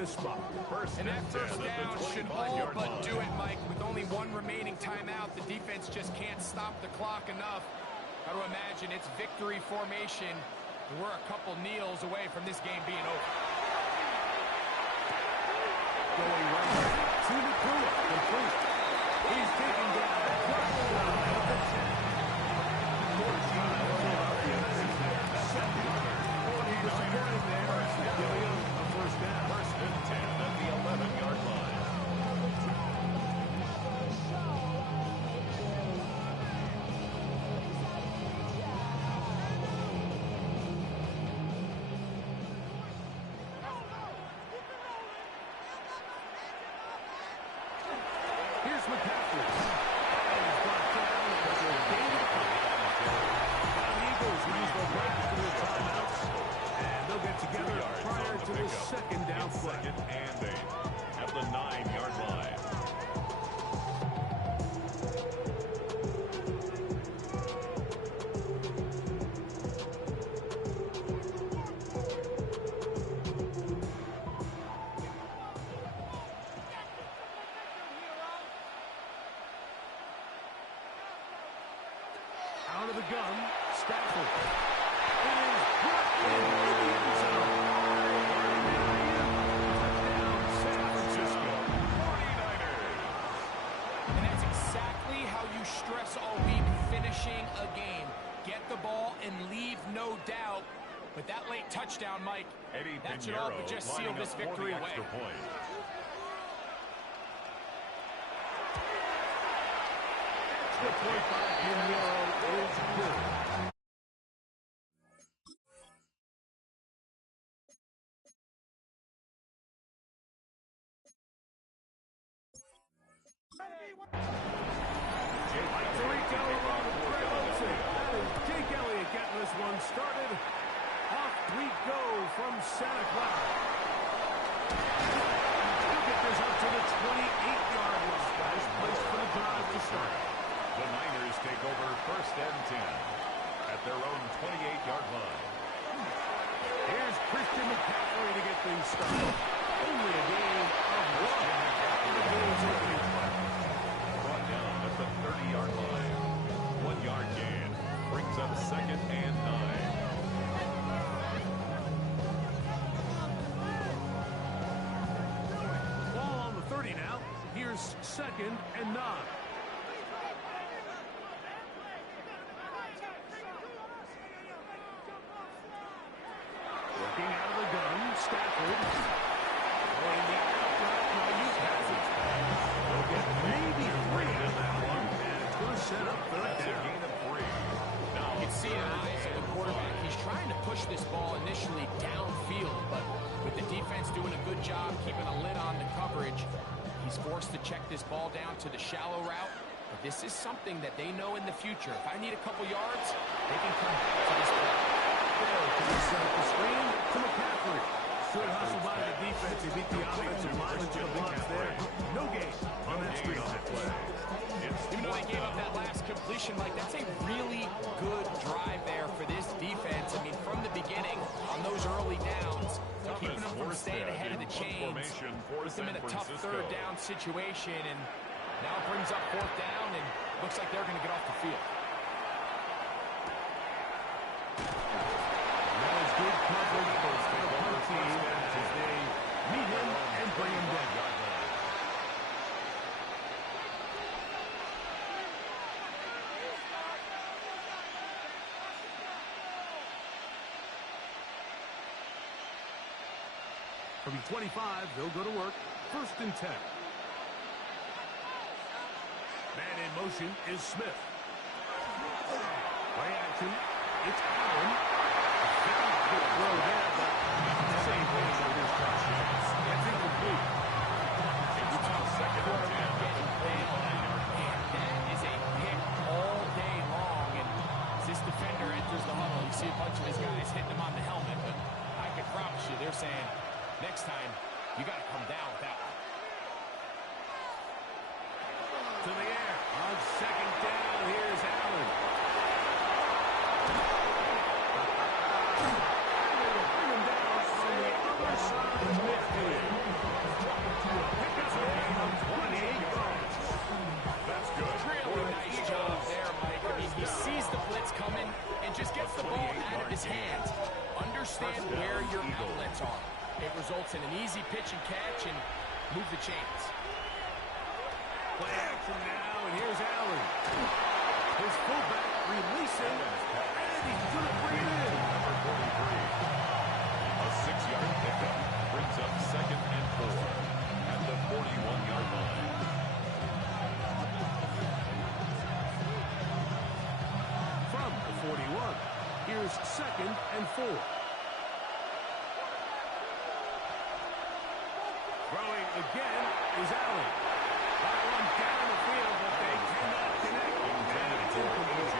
Spot. And that first down should all but do it, Mike. With only one remaining timeout, the defense just can't stop the clock enough. Got to imagine it's victory formation. We're a couple kneels away from this game being over. Going right to Nakua. Complete. He's taken down. First and 10 at the 11-yard line. Here's McCaffrey. He's brought down. The Eagles use their breaks to their timeouts. And they'll get together prior to the second down play. Second and 8 at the 9-yard line. Out of the gun, Stafford. It is brought in the end zone. Touchdown, San Francisco. 49ers. And that's exactly how you stress all week, finishing a game. Get the ball and leave no doubt. But that late touchdown, Mike, that should all but just seal this victory away. The point by Pinheiro is good. Jake Elliott getting this one started. Off we go from Santa Clara. He'll get this up to the 28-yard line. Nice place for the drive to start. The Niners take is 2nd and 9. Working out of the gun, Stafford. Throwing the outright no-use passage. They'll get maybe 3 in that one, and it's going to set up 3rd down. You can see in the eyes of the quarterback, he's trying to push this ball initially downfield, but with the defense doing a good job keeping a lid on the coverage, he's forced to check this ball down to the shallow route. But this is something that they know in the future. If I need a couple yards, they can come back to this play. Set up the screen to McCaffrey. Good hustle by the defense. He beat the offensive line to the blocks there. No gain on that screen play. Even though they gave up that last completion, Mike, that's a really good drive there for this defense. I mean, from the beginning, on those early downs, keeping them from staying ahead of the chains, puts them in a tough 3rd down situation, and now it brings up 4th down, and looks like they're going to get off the field. That is good coverage for the punt team as they meet him and bring him down. From 25, they'll go to work. 1st and 10. Man in motion is Smith. Play action. It's Allen. Very good throw there, but same thing with his touchdown. It's incomplete. It's now 2nd and 10. That is a pick all day long, and as this defender enters the huddle, you see a bunch of his guys hitting him on the helmet, but I can promise you they're saying, next time, you got to come down with that one. To the air. On 2nd down, here's Allen. Bring him down on the other side of midfield. Pick up a gain of 28 yards. That's good. Really nice job there, Mike. I mean, he sees the blitz coming and just gets the ball out of his hands. Understand where your outlets are. It results in an easy pitch and catch and move the chains. Play action now, and here's Allen. His fullback releasing, and he's going to bring it in. Number 43. A 6-yard pickup brings up 2nd and 4 at the 41-yard line. From the 41, here's 2nd and 4. Throwing again is Allen. Got one down the field, but they cannot connect. And it's incomplete.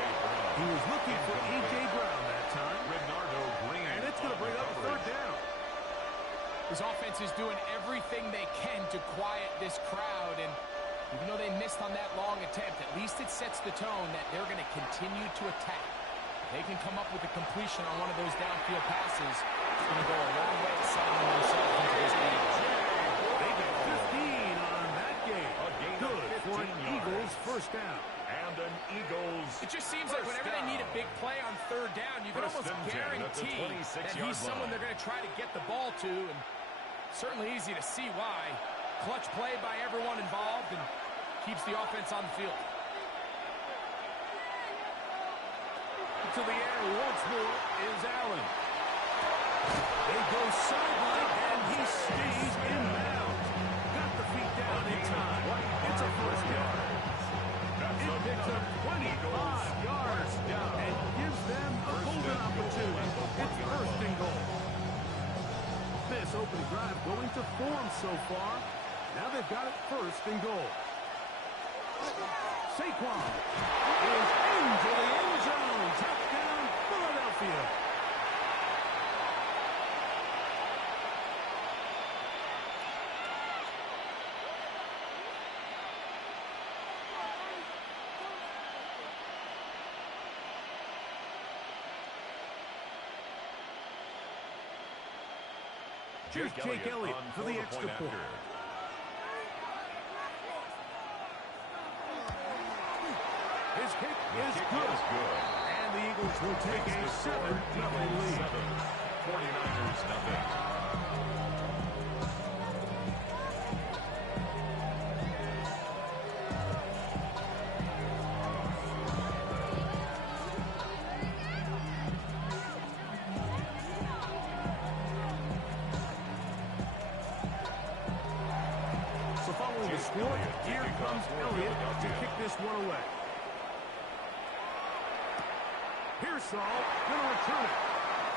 He was looking for A.J. Brown that time. Renardo Green. And it's going to bring up a 3rd down. His offense is doing everything they can to quiet this crowd, and even though they missed on that long attempt, at least it sets the tone that they're going to continue to attack. If they can come up with a completion on one of those downfield passes, it's going to go a long way to settling themselves into this game. They got 15 on that game. Good for an Eagles 1st down. And an Eagles. It just seems like whenever they need a big play on 3rd down, you can almost guarantee that he's someone they're going to try to get the ball to, and certainly easy to see why. Clutch play by everyone involved and keeps the offense on the field. To the air once more is Allen. They go sideline, and he stays in bounds. Got the feet down in time. It's a 1st down. It picks up 25 yards and gives them a golden opportunity. It's 1st and goal. This opening drive going to form so far. Now they've got it 1st and goal. Saquon is into the end zone. Touchdown, Philadelphia. Here's Jake Elliott for the extra point. His kick is good. And the Eagles will take a 7-0 lead. 49ers nothing. here comes Elliott to kick this one away. Here's Saul, going to return it.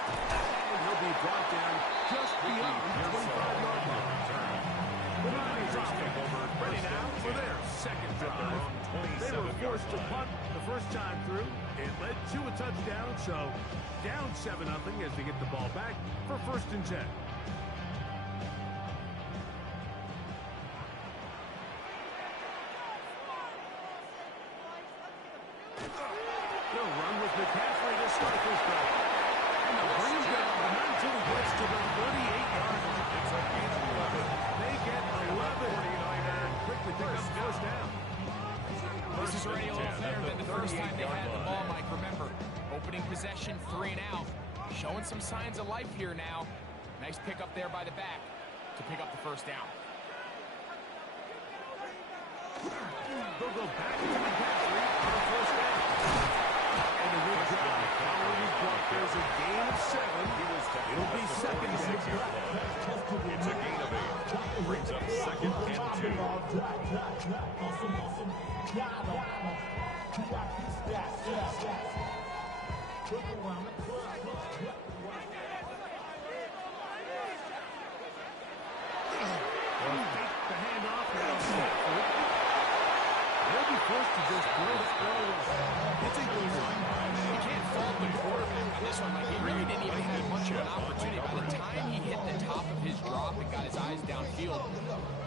And he'll be brought down just beyond the 25-yard line. The Niners take over, ready now for their second drive. They were forced to punt the first time through. It led to a touchdown, so down 7-0 as they get the ball back for 1st and 10. They'll run with McCaffrey to start this drive. And they'll bring him down, but not until he gets to the 38-yard line. They get 11. 49er quickly pick up first down. This is already a little clearer than the first time they had the ball, Mike. Remember, opening possession, 3 and out. Showing some signs of life here now. Nice pick up there by the back to pick up the first down. They'll go back to McCaffrey on first down. And a good job following his block. There's a gain of 7. It'll be 2nd down. It's a gain of 8. Brings up 2nd and 2. The handoff now. They'll be forced to just blow this ball away. It's a good one. You can't fault the quarterback on this one. Like, he really didn't even have much of an opportunity. By the time he hit the top of his drop and got his eyes downfield,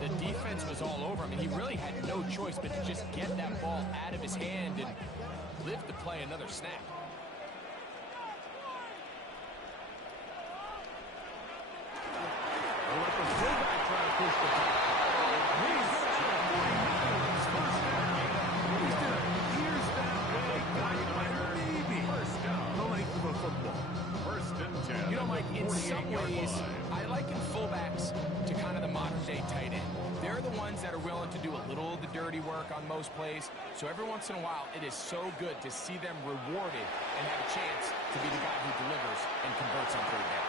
the defense was all over him, and he really had no choice but to just get that ball out of his hand and live to play another snap. They'll let the fullback try to push the ball. He's got a 49ers first down. He's done years that way. Maybe. First down. The length of a football. 1st and 10. You know, Mike, in some ways, I liken fullbacks to kind of the modern-day tight end. They're the ones that are willing to do a little of the dirty work on most plays. So every once in a while, it is so good to see them rewarded and have a chance to be the guy who delivers and converts on 3rd down.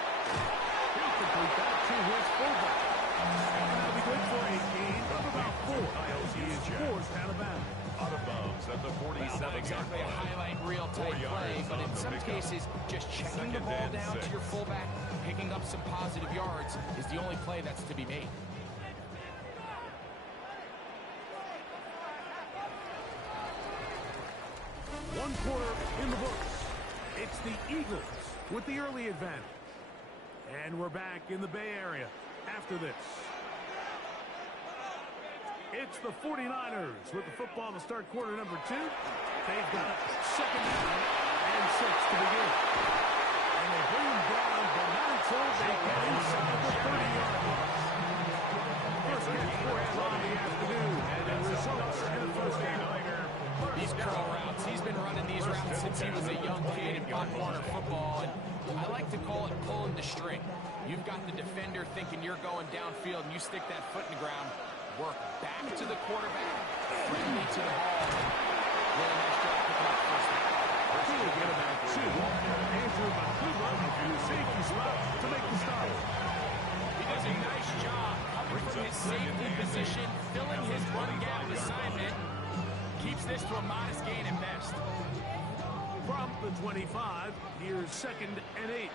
He'll complete that to his fullback. That'll be good for a gain of about 4. He is forced out of bounds. Out of bounds at the 47. Not exactly a highlight reel type play, but in some cases, just checking the ball down to your fullback, picking up some positive yards is the only play that's to be made. One quarter in the books. It's the Eagles with the early advantage. And we're back in the Bay Area after this. It's the 49ers with the football to start quarter number 2. They've got it 2nd down and 6 to begin. And they bring them down, but not until they get inside the 30-yard line. First catch for him on the afternoon, and it results in a first down. These curl routes, he's been running these routes since he was a young kid in Pop Warner football, and I like to call it pulling the string. You've got the defender thinking you're going downfield, and you stick that foot in the ground, work back to the quarterback, friendly to the ball. Really nice job picking up first down. He'll get about 2. Andrew Makuba in the safety spot to make the start. He does a nice job coming from his safety position, filling his run gap assignment. Keeps this to a modest gain at best. From the 25, here's 2nd and 8.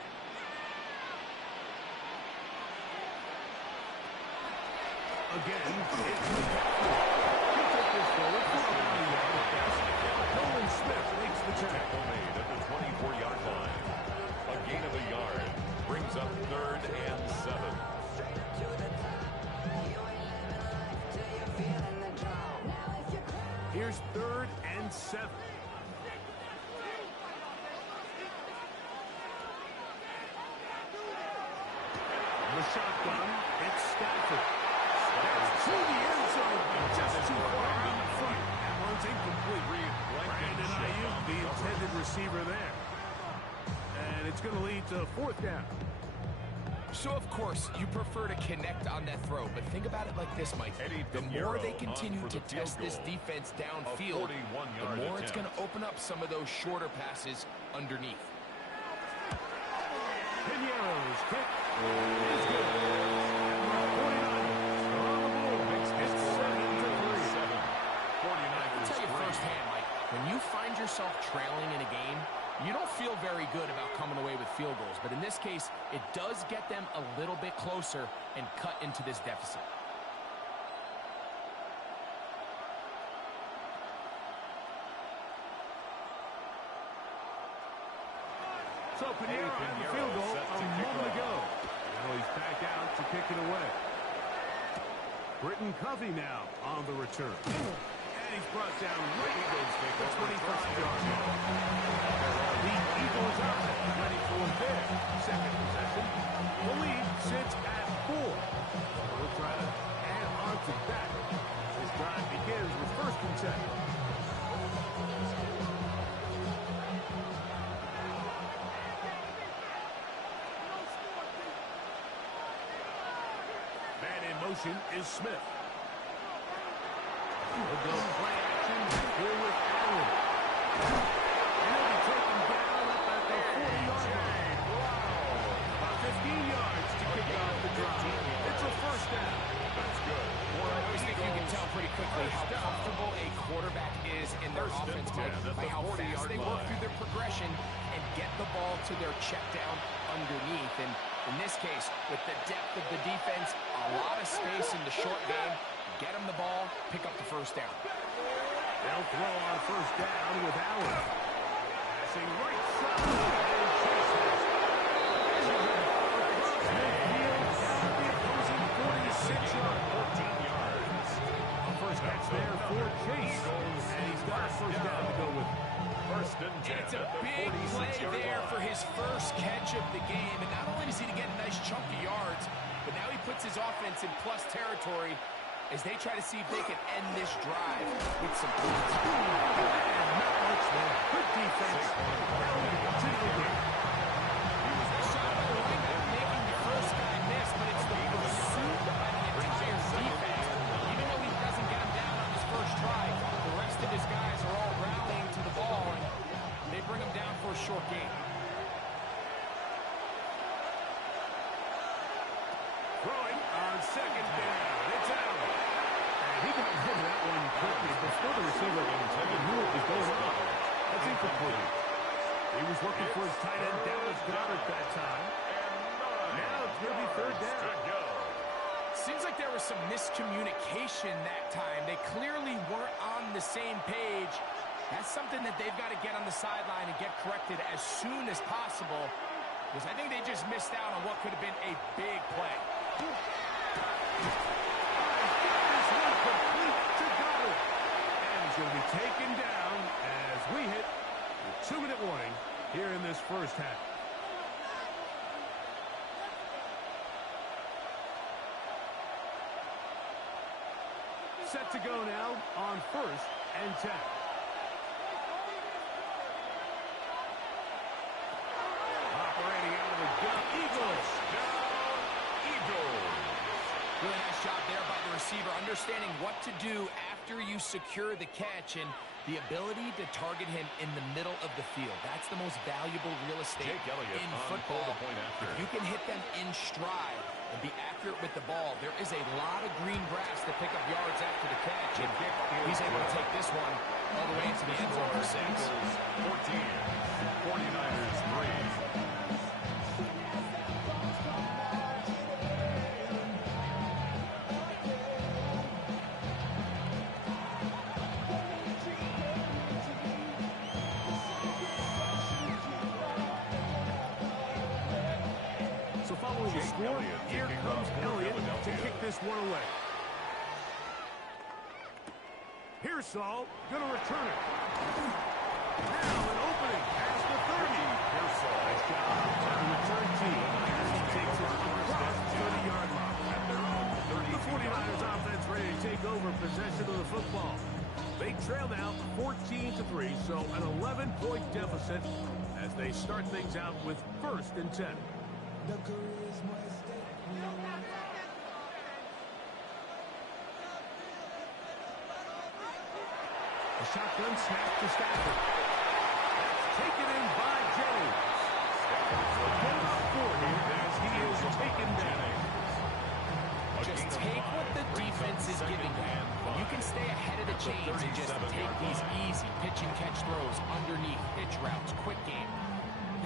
Again, it's McCaffrey. He'll take this forward for about a yard at best. Nolan Smith makes the tackle. Made at the 24-yard line. A gain of a yard. Brings up 3rd and 7. Here's 3rd and 7. The shotgun, it's Stafford. That's to the end zone, just too far in the front. That one's incomplete. Brandon Ayuk, the intended receiver there. And it's going to lead to 4th down. So, of course, you prefer to connect on that throw, but think about it like this, Mike. The more they continue to test this defense downfield, the more it's going to open up some of those shorter passes underneath. Pinero's kick is good. 49ers are on the board. It's 7-3. When you find yourself trailing in a game, you don't feel very good about coming away with field goals. But in this case, it does get them a little bit closer and cut into this deficit. So Piñeiro had the field goal a moment ago. Now he's back out to kick it away. Britton Covey now on the return. And he's brought down right at the 25-yard line. The Eagles are ready for their second possession. The lead sits at 4. We'll try to add on to that. This drive begins with 1st and 10. Is Smith. He'll go play action here with Allen. And he'll be taken down up at the 40-yard line. About 15 yards to kick off the drive. It's a 1st down. That's good. I always think you can tell pretty quickly how comfortable a quarterback is in their offense by how fast they work through their progression and get the ball to their check down underneath. And in this case, with the depth of the defense, a lot of space in the short game, get them the ball, pick up the 1st down. They'll throw on 1st down with Allen. Passing right side. And Chase has midfield down the opposing 46-yard, 14 yards. A 1st catch there for Chase. And he's got a 1st down to go with. 1st and 10. And it's a big play there for his 1st catch of the game. And not only does he get a nice chunk of yards, but now he puts his offense in plus territory as they try to see if they can end this drive with some points. And not much there. Good defense. A shot on the window, making the 1st guy miss, but it's the pursuit by the entire defense. Even though he doesn't get him down on his 1st try, the rest of his guys are all rallying to the ball, and they bring him down for a short gain. Throwing on 2nd down. It's Allen. And he got rid of that one quickly before the receiver knew what was going on. That's incomplete. He was looking for his tight end, Dallas Goedert, that time. Now it's going to be 3rd down. Seems like there was some miscommunication that time. They clearly weren't on the same page. That's something that they've got to get on the sideline and get corrected as soon as possible, because I think they just missed out on what could have been a big play. This one complete to Goedert. And he's going to be taken down as we hit the 2-minute warning here in this 1st half. Set to go now on 1st and 10. Operating out of the gun. Eagles. Really nice job there by the receiver, understanding what to do after you secure the catch and the ability to target him in the middle of the field. That's the most valuable real estate in football. If you can hit them in stride and be accurate with the ball, there is a lot of green grass to pick up yards after the catch, and he's able to take this one all the way into the end zone for 6. 14, 49ers 3. Following the score, here comes Elliott to kick this one away. Here's Saul, going to return it. Now an opening past the 30. Here's Saul. Nice job by the return team as he takes it across the 30-yard line. At their own 30. The 49ers offense ready to take over possession of the football. They trail now 14-3, so an 11-point deficit as they start things out with 1st and 10. The charisma is a shotgun snap to Stafford. That's taken in by Jennings. Stafford going up for him as he is taken down. just take what the defense is giving you. You can stay ahead of the chains and just take these easy pitch and catch throws underneath, pitch routes, quick game.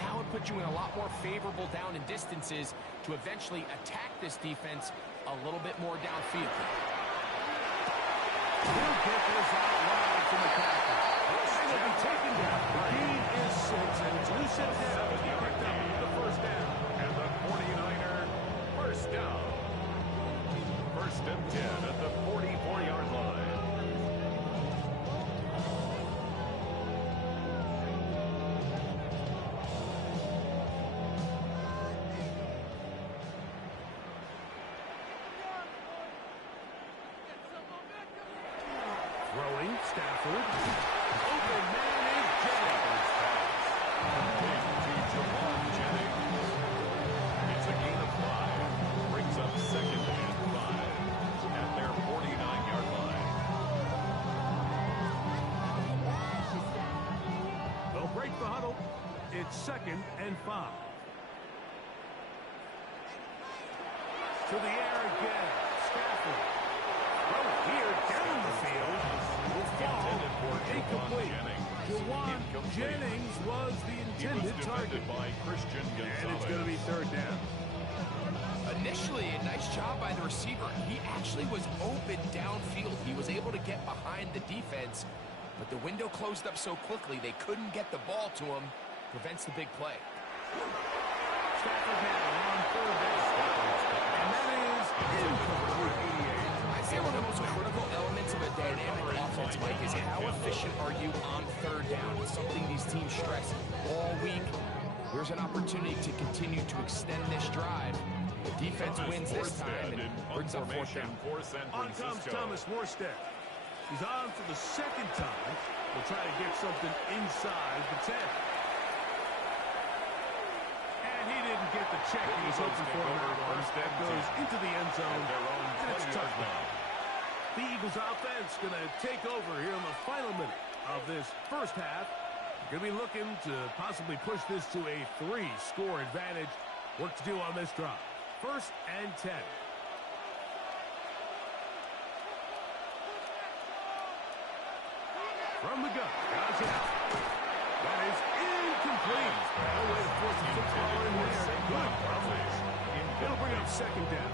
Now it puts you in a lot more favorable down and distances to eventually attack this defense a little bit more downfield. He'll get this out wide to McCaffrey. He'll be taken down. The gain is 6, and it's loose and down. He picked up the first down. And the 49er first down. First and 10 at the 44-yard line. Throwing, Stafford. Open man is Jennings. To Jamal Jennings. It's a gain of 5. Brings up second and 5 at their 49-yard line. They'll break the huddle. It's second and 5. To the air again. Stafford. Throw here down the field. Will fall. Incomplete. Juwan Jennings was the intended target. By Christian Gonzalez. And it's going to be third down. Initially, a nice job by the receiver. He actually was open downfield. He was able to get behind the defense, but the window closed up so quickly they couldn't get the ball to him. Prevents the big play. Stafford now on third down. And that is incomplete. I'd say one of the most critical elements of a dynamic offense, Mike, is how efficient are you on third down. It's something these teams stress all week. Here's an opportunity to continue to extend this drive. The defense wins this time and brings up fourth down. On comes Thomas Morstead. He's on for the second time. We'll try to get something inside the 10. And he didn't get the check he was hoping for. That goes into the end zone. And it's a touchdown. The Eagles offense going to take over here in the final minute of this first half. Going to be looking to possibly push this to a 3-score advantage. Work to do on this drive. First and 10. From the gun. Guys out. That is incomplete. No way to force the football in there. Good coverage. It'll bring up second down.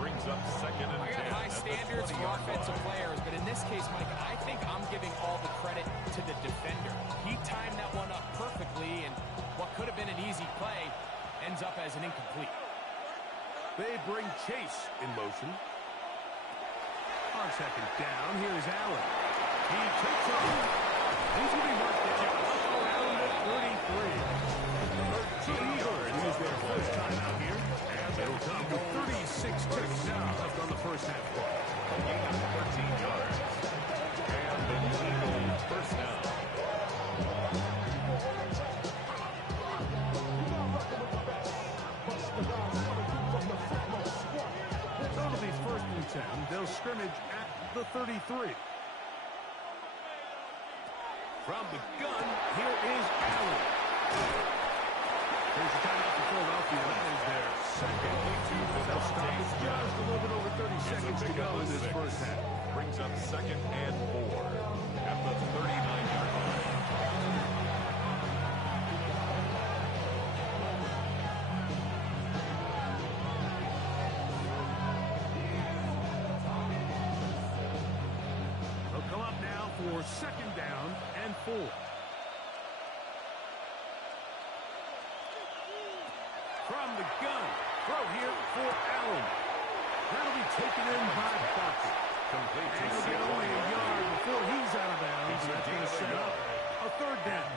Brings up second and 10. I got high standards for offensive players, but in this case, Mike, I think I'm giving all the credit to the defender. He timed that one up perfectly, and what could have been an easy play ends up as an incomplete. They bring Chase in motion. On second down, here's Allen. He takes off. He's going to be marked down around the 33. So the Eagles use their first time out here. It'll come to 36 ticks now left on the first half clock. A gain of 13 yards. And the Eagles first down. So it'll be first and 10. They'll scrimmage at the 33. From the gun, here is Allen. There's a timeout for Philadelphia. That is their second. They'll stop with just a little bit over 30 seconds to go in this first half. Brings up second and 4 at the 39-yard line. They'll come up now for second down and 4. From the gun, throw here for Allen. That'll be taken in by Barkley. Complete. And he'll get only a yard before he's out of bounds. That's going to set up a third down.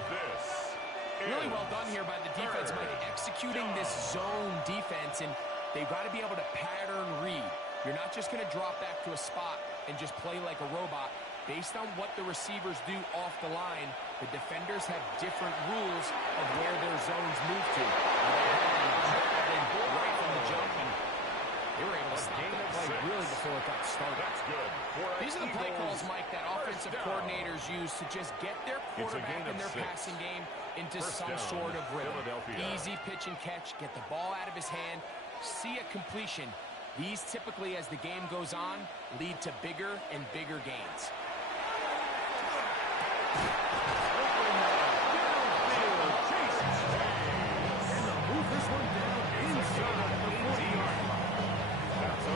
Really well done here by the defense, Mike, executing this zone defense, and they've got to be able to pattern read. You're not just going to drop back to a spot and just play like a robot. Based on what the receivers do off the line, the defenders have different rules of where their zones move to. Right from the jump, and they were able to stop that play really before it got started. That's good. These are the play calls, Mike, that offensive coordinators use to just get their quarterback and their passing game into some sort of rhythm. Easy pitch and catch, get the ball out of his hand, see a completion, These typically, as the game goes on, lead to bigger and bigger gains. This one down inside the 40-yard line.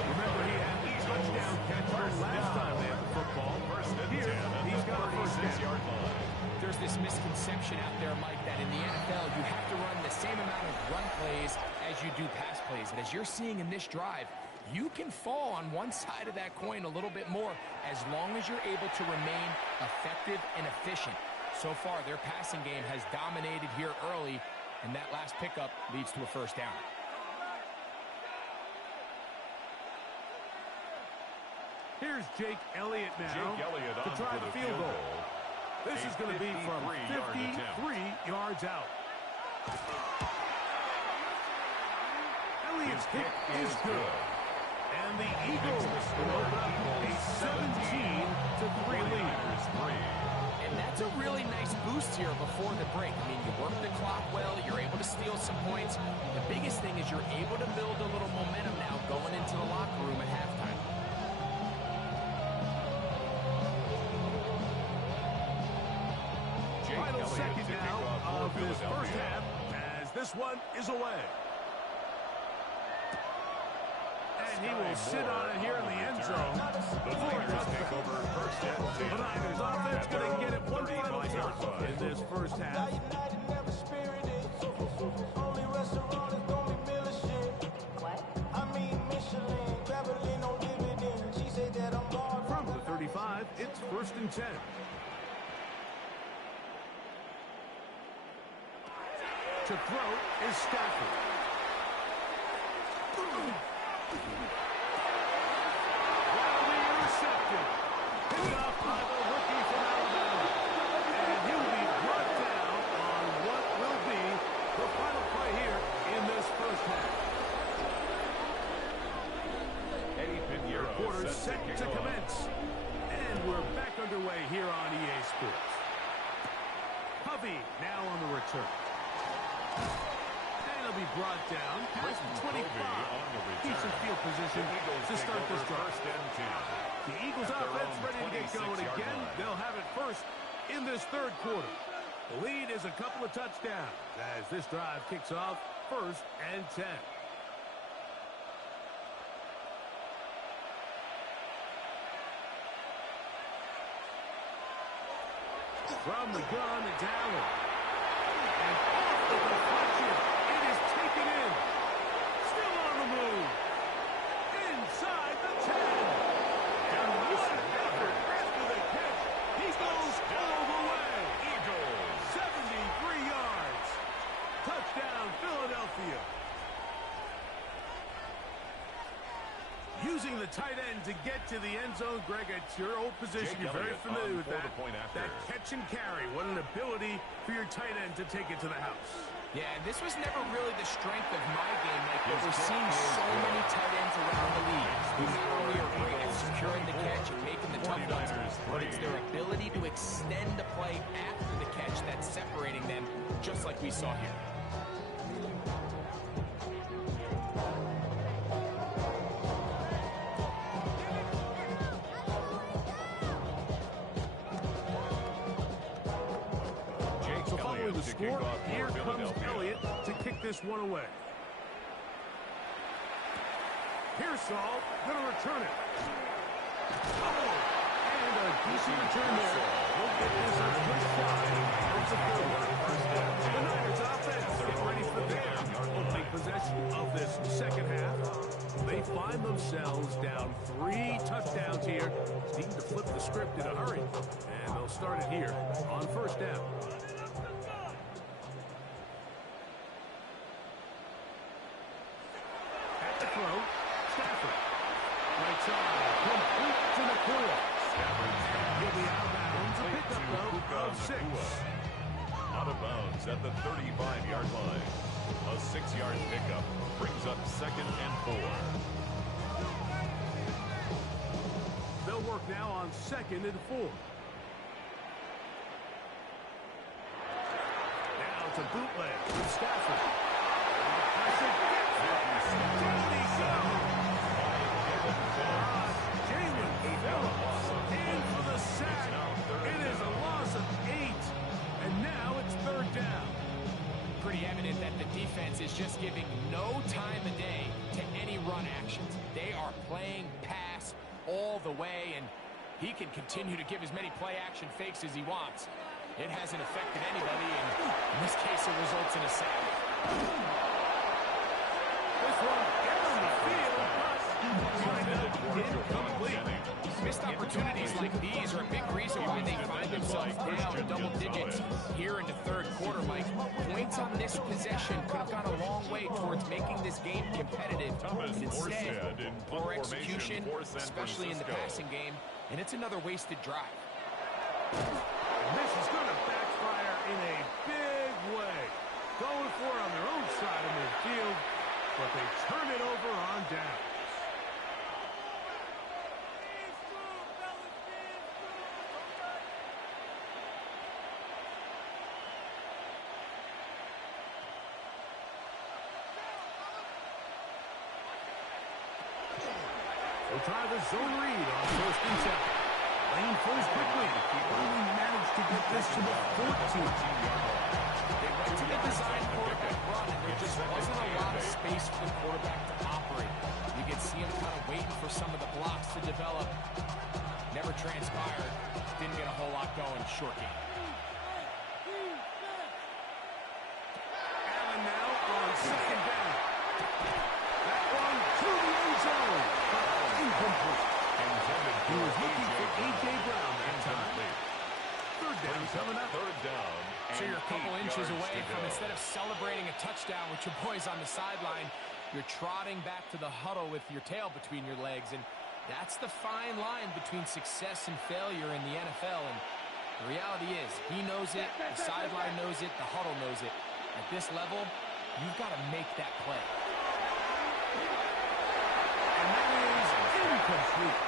Remember, he had the touchdown catch last time they had the football. Here, he's got a first down. There's this misconception out there, Mike, that in the NFL, you have to run the same amount of run plays as you do pass plays. And as you're seeing in this drive, you can fall on one side of that coin a little bit more as long as you're able to remain effective and efficient. So far, their passing game has dominated here early, and that last pickup leads to a first down. Here's Jake Elliott now to try the field goal. This is going to be from 53 yards out. Elliott's kick is good. And the Eagles will open up a 17-3 lead. And that's a really nice boost here before the break. I mean, you work the clock well, you're able to steal some points. The biggest thing is you're able to build a little momentum now going into the locker room at halftime. Final second now of this first half as this one is away. And he will sit on it here in the end zone. The Niners take over first and 10. The Niners offense going to get it one final time in this first half. From the 35, it's first and 10. To throw is Stafford. Wildly intercepted. Picked off by the rookie from Alabama. And he'll be brought down on what will be the final play here in this first half. Eddie Pinheiro Quarter set to commence. And we're back underway here on EA Sports. Hovey now on the return. And he'll be brought down past 25. Decent field position to start this drive. The Eagles offense ready to get going again. They'll have it first in this third quarter. The lead is a couple of touchdowns as this drive kicks off first and 10. From the gun, it's Allen. And off the deflection, it is taken in. Still on the move. Inside the 10. And what an effort after the catch. He goes all the way. Eagles. 73 yards. Touchdown, Philadelphia. Using the tight end to get to the end zone, Greg, it's your old position. You're very familiar with that. That catch and carry. What an ability for your tight end to take it to the house. Yeah, and this was never really the strength of my game, Mike, but we're seeing so many tight ends around the league who not only are great at securing the catch and making the tough ones, but it's their ability to extend the play after the catch that's separating them, just like we saw here. The score, here comes Elliott to kick this one away. Pearsall going to return it. Oh, and a decent return there. We'll get this on just shy of the forward. The Niners offense get ready for their opening possession of this second half. They find themselves down 3 touchdowns here, needing to flip the script in a hurry. And they'll start it here on first down. Stafford. Right side. Complete to the corner. He'll be out of bounds. A pickup, though, of 6. Out of bounds at the 35-yard line. A 6-yard pickup brings up second and 4. They'll work now on second and 4. Now it's a bootleg from Stafford. Down he goes. Jalen Phillips in for the sack. It is a loss of 8, and now it's third down. Pretty evident that the defense is just giving no time of day to any run actions. They are playing pass all the way, and he can continue to give as many play-action fakes as he wants. It hasn't affected anybody, and in this case, it results in a sack. This one down the field, but incomplete. Missed opportunities like these are a big reason why they find themselves down double digits here in the third quarter, Mike. Points on this possession could have gone a long way towards making this game competitive. And instead, poor execution, especially in the passing game, and it's another wasted drive. This is going to backfire in a big way. Going for it on their own side of midfield, but they turn it over on downs. They'll try the zone read on first and second. Lane flows quickly. Only managed to get this to the 14. They went to the design quarterback run, and there just wasn't a lot of space for the quarterback to operate. You can see him kind of waiting for some of the blocks to develop. Never transpired. Didn't get a whole lot going. Short game. Allen now on second down. That one to the end zone. Incomplete. He was looking for A.J. Brown that time. Third down coming up. Third down. So you're a couple inches away from, instead of celebrating a touchdown with your boys on the sideline, you're trotting back to the huddle with your tail between your legs. And that's the fine line between success and failure in the NFL. And the reality is, he knows it, the sideline knows it, the huddle knows it. At this level, you've got to make that play. And that is incomplete.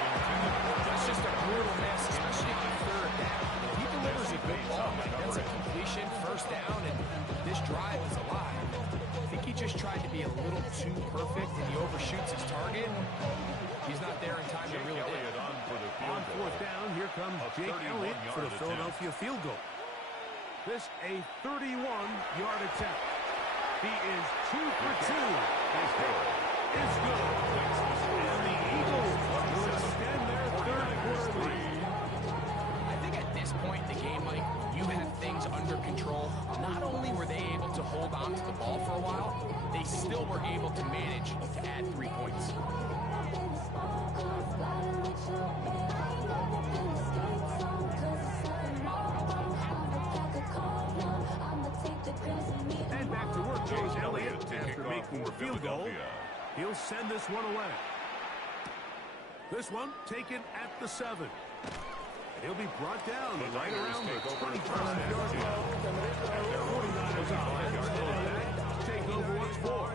That's just a brutal miss, especially on third down. He delivers a good ball. That's a completion, first down, and this drive is alive. I think he just tried to be a little too perfect, and he overshoots his target. He's not there in time to really hit. On fourth down, here comes Jake Elliott for the Philadelphia field goal. This a 31-yard attempt. He is 2 for 2. It's good. And the Eagles will extend their third quarter lead. I think at this point in the game, Mike, you have things under control. Not only were they able to hold on to the ball for a while, they still were able to manage to add 3 points. And back to work goes Elliott after making the field goal. He'll send this one away. This one taken at the 7. And he'll be brought down right around the 25-yard line. 49ers on. Take over once more.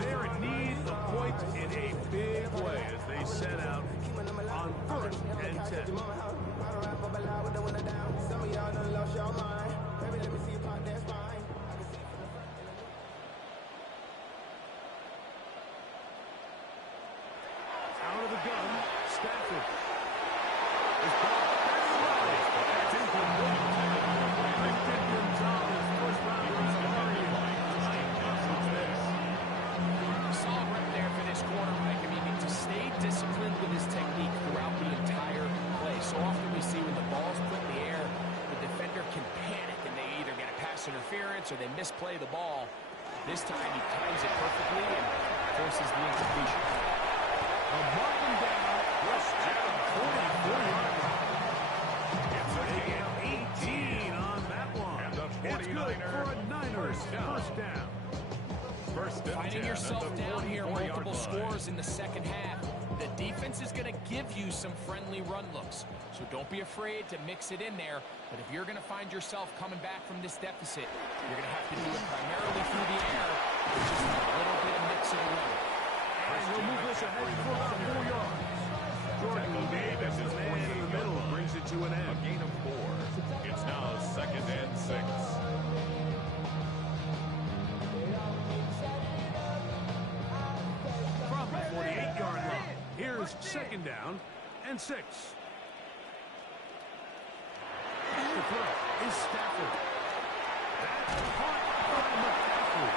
They're in need of points in a big way as they set out on 1st and 10. Out of the gun, Stafford. Is ball that's incomplete. Victor Gonzalez, first round Solid rep there for this corner, Mike. I mean, to stay disciplined with his technique throughout the entire play. So often we see when the ball's put in the air, the defender can panic and they either get a pass interference or they misplay the ball. This time he times it perfectly and forces the incompletion. A marking down, just at the 44-yard line. It's a gain of 18 on that one. It's good for a Niners first down. Finding yourself down here, multiple scores in the second half. The defense is going to give you some friendly run looks, so don't be afraid to mix it in there. But if you're going to find yourself coming back from this deficit, you're going to have to do it primarily through the air with just a little bit of mix of the run. And he'll move this ahead for about 4 yards. Jordan Davis, his man in the middle, brings it to an end. A gain of 4. It's now 2nd and 6. From the 48-yard line, here's second down and 6. The throw is Stafford. That's caught by McCaffrey.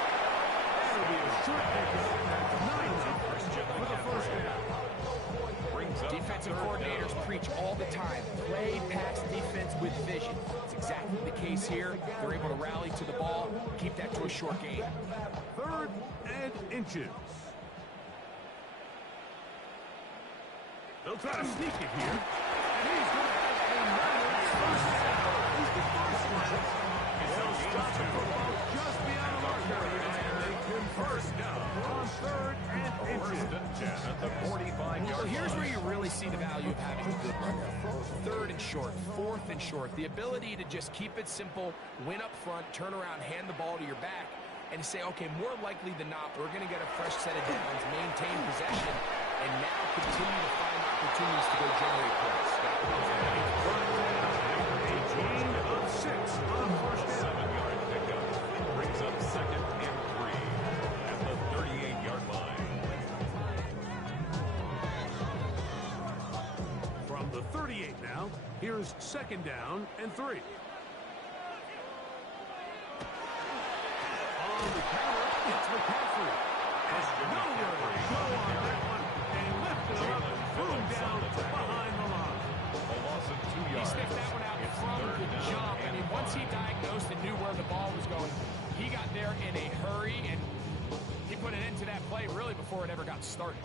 That'll be a short pickup. That's 9 for the first down. Defensive coordinators preach all the time. Play pass defense with vision. It's exactly the case here. They're able to rally to the ball, keep that to a short gain. 3rd and inches. They'll try to sneak it here. And he's going to have a Niners first down. He's the first one. They'll stop the football just beyond the marker. First down on 3rd and inches. At the 45-yard So here's where you really see the value of having a good runner. 3rd and short, 4th and short. The ability to just keep it simple, win up front, turn around, hand the ball to your back, and say, okay, more likely than not, we're going to get a fresh set of downs, maintain possession, and now continue to find opportunities to go generate points. A gain of 6 on first down. 7-yard pickup. Brings up 2nd and 3 at the 38-yard line. From the 38 now, here's 2nd down and 3. On the counter, it's McCaffrey. And nowhere to go on that one. They lifted him up and threw him down behind the line. A loss of 2 He yards. sniffed that one out from the jump. I mean, once he diagnosed and knew where the ball was going, he got there in a hurry, and he put an end to that play really before it ever got started.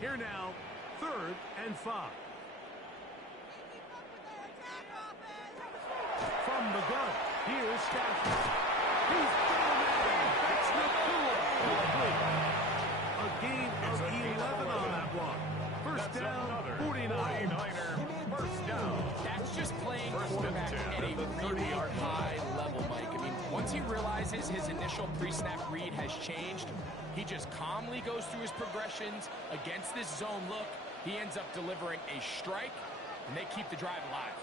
Here now, 3rd and 5. From the gun, here's Stafford. He's down there. That's Nakua. A gain of 11 on that one. First down, 49. First down. That's just playing quarterback at a really high level, Mike. I mean, once he realizes his initial pre-snap read has changed, he just calmly goes through his progressions against this zone look. He ends up delivering a strike, and they keep the drive alive.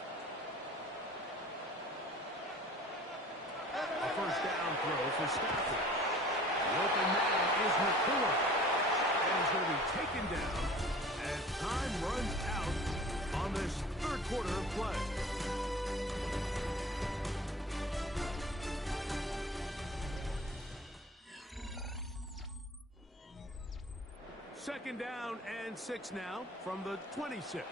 A first down throw for Stafford. The open man is Nakua. And he's going to be taken down as time runs out on this 3rd quarter of play. Second down and 6 now from the 26.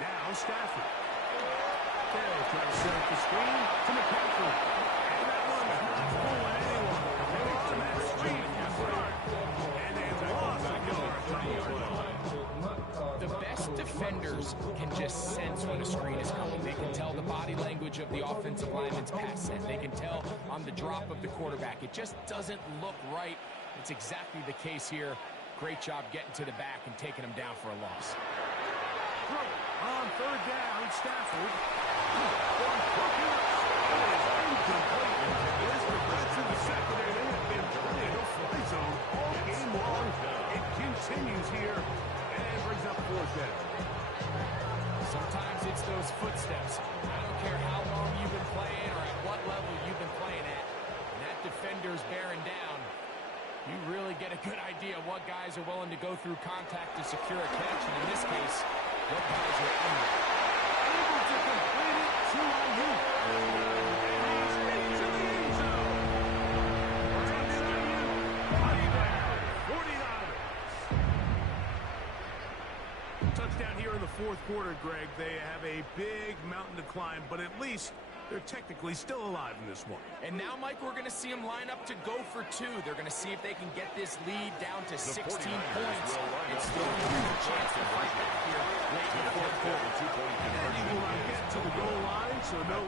Now Stafford. They'll try to set up the screen to McCaffrey. And that one's not fooling anyone. They were on that screen to start. And they lost a yard. The best defenders can just sense when a screen is coming. They can tell the body language of the offensive lineman's pass set. They can tell on the drop of the quarterback. It just doesn't look right. It's exactly the case here. Great job getting to the back and taking him down for a loss. On 3rd down, Stafford. Incomplete. There's the rest of the secondary. They have been playing a fly zone all game long. It continues here and brings up 4th down. Sometimes it's those footsteps. I don't care how long you've been playing or at what level you've been playing at. And that defender's bearing down. You really get a good idea of what guys are willing to go through contact to secure a catch. And in this case, what guys are under. Able to complete it to Ayuk. And he's into the end zone. Touchdown, 49ers. Touchdown here in the 4th quarter, Greg. They have a big mountain to climb, but at least they're technically still alive in this one. And now, Mike, we're going to see them line up to go for 2. They're going to see if they can get this lead down to 16 points. And still have a chance to fight back here late in the 4th quarter. And he will not get to the goal line, so no.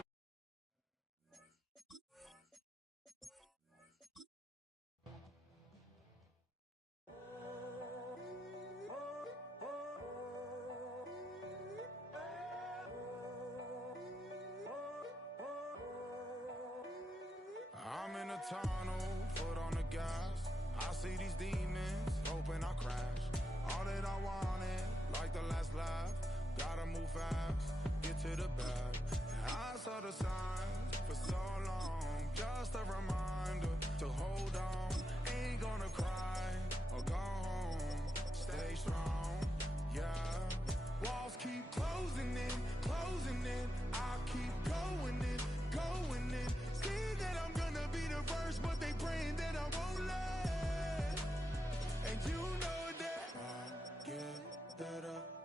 I'm in a tunnel, foot on the gas. I see these demons, hoping I crash. All that I wanted, like the last laugh. Gotta move fast, get to the bag. I saw the signs for so long, just a reminder to hold on. Ain't gonna cry,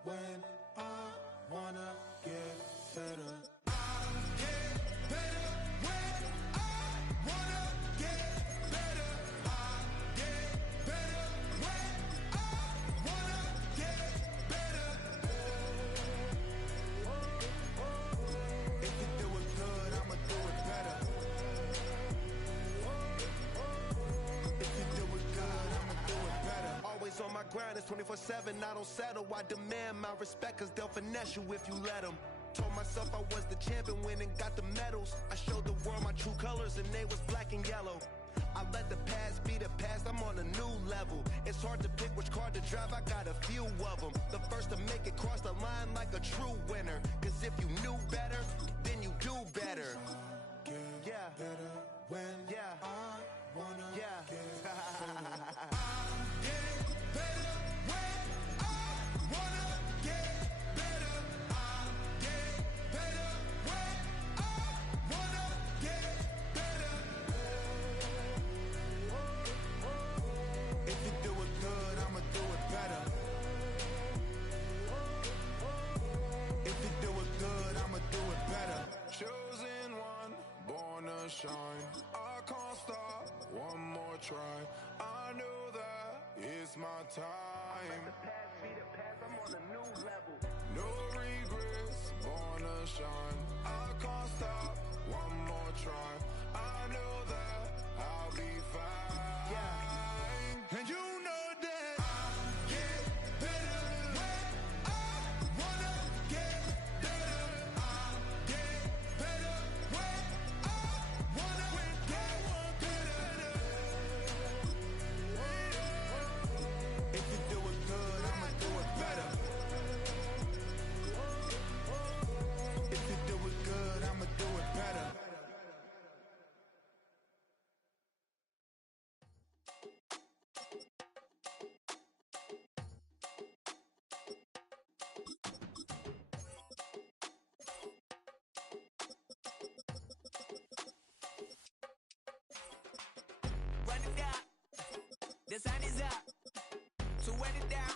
when I wanna get better. On my grind, it's 24/7, I don't settle. I demand my respect, cause they'll finesse you if you let them. Told myself I was the champion, went and got the medals. I showed the world my true colors, and they was black and yellow. I let the past be the past, I'm on a new level. It's hard to pick which car to drive, I got a few of them. The first to make it cross the line like a true winner. Cause if you knew better, then you do better. Yeah. Better when I wanna get better. Chosen one, born to shine. I can't stop, one more try. I know that it's my time. Let the past be the past, I'm on a new level. No regrets, born to shine. I can't stop, one more try. I know that I'll be fine. Yeah. And you know that I get better when I wanna get better. I get better when I wanna get better. If you do it good, I'ma do it better. If you do it good, I'ma do it better. Run it down, the sun is up, so run it down,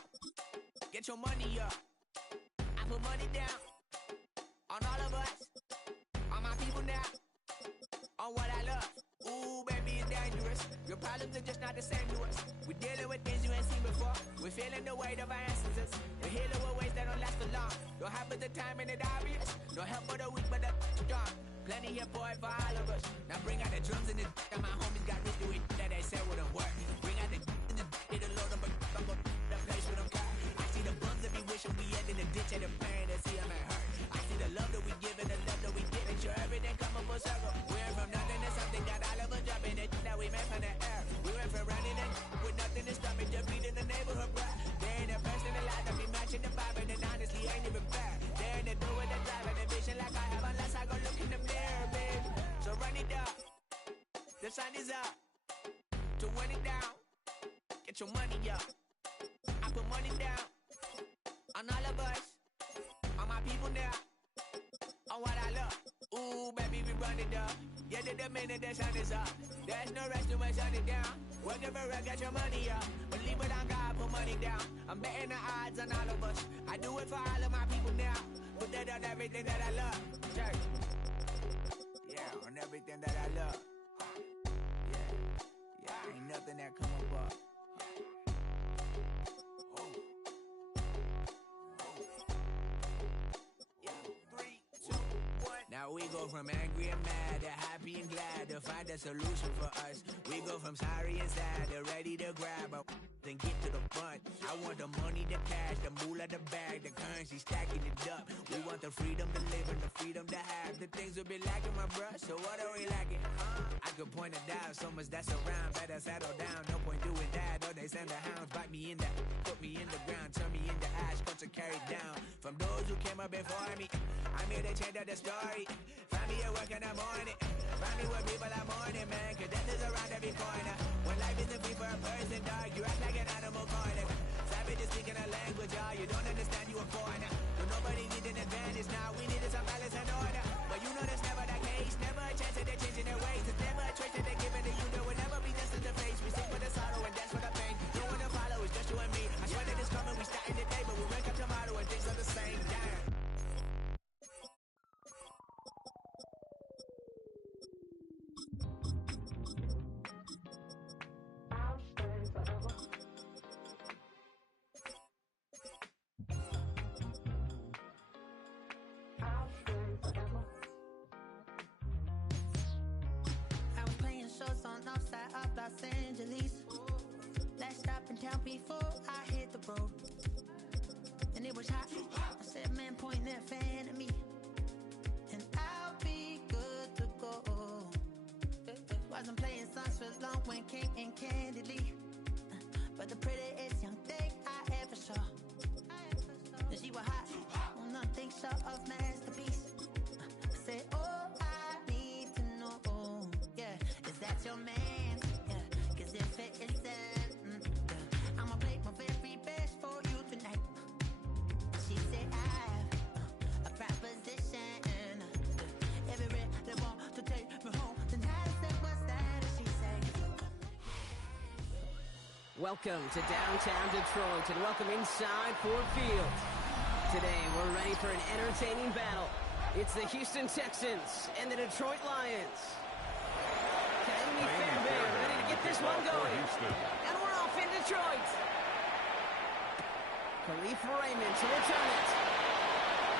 get your money up, I put money down, on all of us, on my people now, on what I love, ooh baby it's dangerous, your problems are just not the same to us, we're dealing with things you ain't seen before, we're feeling the weight of our ancestors, we're healing with ways that don't last for long, don't happen the time and it obvious, no help for the weak but the strong. Plenty here for it for all of us. Now bring out the drums and the and my homies got this doing that they said wouldn't work. Bring out the and the it'll load them, but I'm gonna the place with them car. I see the bums that be wishing we end in the ditch and the pain to see them hurt. I see the love that we give and the love that we get. And sure everything come up full circle. We went from nothing to something, got all of us dropping it that we made from the air. We went from running and with nothing to stop it, just beating the neighborhood, bruh. They ain't the person alive that be matching the vibe, and honestly ain't even fair. They ain't the do with the drive and the vision like I have unless I go look in the mirror, babe. So run it up, the sun is up, to run it down, get your money up, I put money down, on all of us, on my people now, on what I love, ooh baby we run it up, yeah the minute the sun is up, there's no rest to my shut it down, work it for real, get your money up, believe it on God, put money down, I'm betting the odds on all of us, I do it for all of my people now, put that on everything that I love, church. Yeah, on everything that I love. Yeah, ain't nothing that come up. Yeah, 3, 2, 1. Now we go from angry and mad to happy and glad to find a solution for us. We go from sorry and sad to ready to grab a then get to the front. I want the money, the cash, the moolah, the bag, the currency, stacking it up. We want the freedom to live and the freedom to have. The things will be lacking, my bruh, so what are we lacking? I could point it out, so much that's around. Better settle down, no point doing that. Or they send the hounds, bite me in the, put me in the ground, turn me into ash, cut to carry down. From those who came up before me, I'm here to change up the story. Find me at work in the morning, find me where people are mourning, man, cause death is around every corner. When life isn't free for a person, dog, you act like an animal corner. Savage is speaking a language, y'all, you don't understand, you a foreigner. So nobody needs an advantage now, we needed some balance and order. But you know that's never the case, never a chance that they're changing their ways. It's never a choice that they're giving to you, there will never be just in the face. We sing for the sorrow and dance for the pain. No one to follow, it's just you and me. I swear that it's coming, we starting today, but we wake up tomorrow and things out before I hit the road. And it was hot. I said, man, point that fan at me. And I'll be good to go. Wasn't playing songs for long when came in candidly. But the prettiest young thing I ever saw. And she was hot. On nothing short of masterpiece. I said, oh, I need to know. Yeah, is that your man? Yeah, cause if it isn't, yeah, I'ma play my very best for you tonight. She said, I have a proposition. Every they want to take me home. Then I said, what's that? And she said, welcome to downtown Detroit and welcome inside Ford Field. Today we're ready for an entertaining battle. It's the Houston Texans and the Detroit Lions. Ka'imi Fairbairn ready to get this one going. And we're off in Detroit. Kalif Raymond to return it.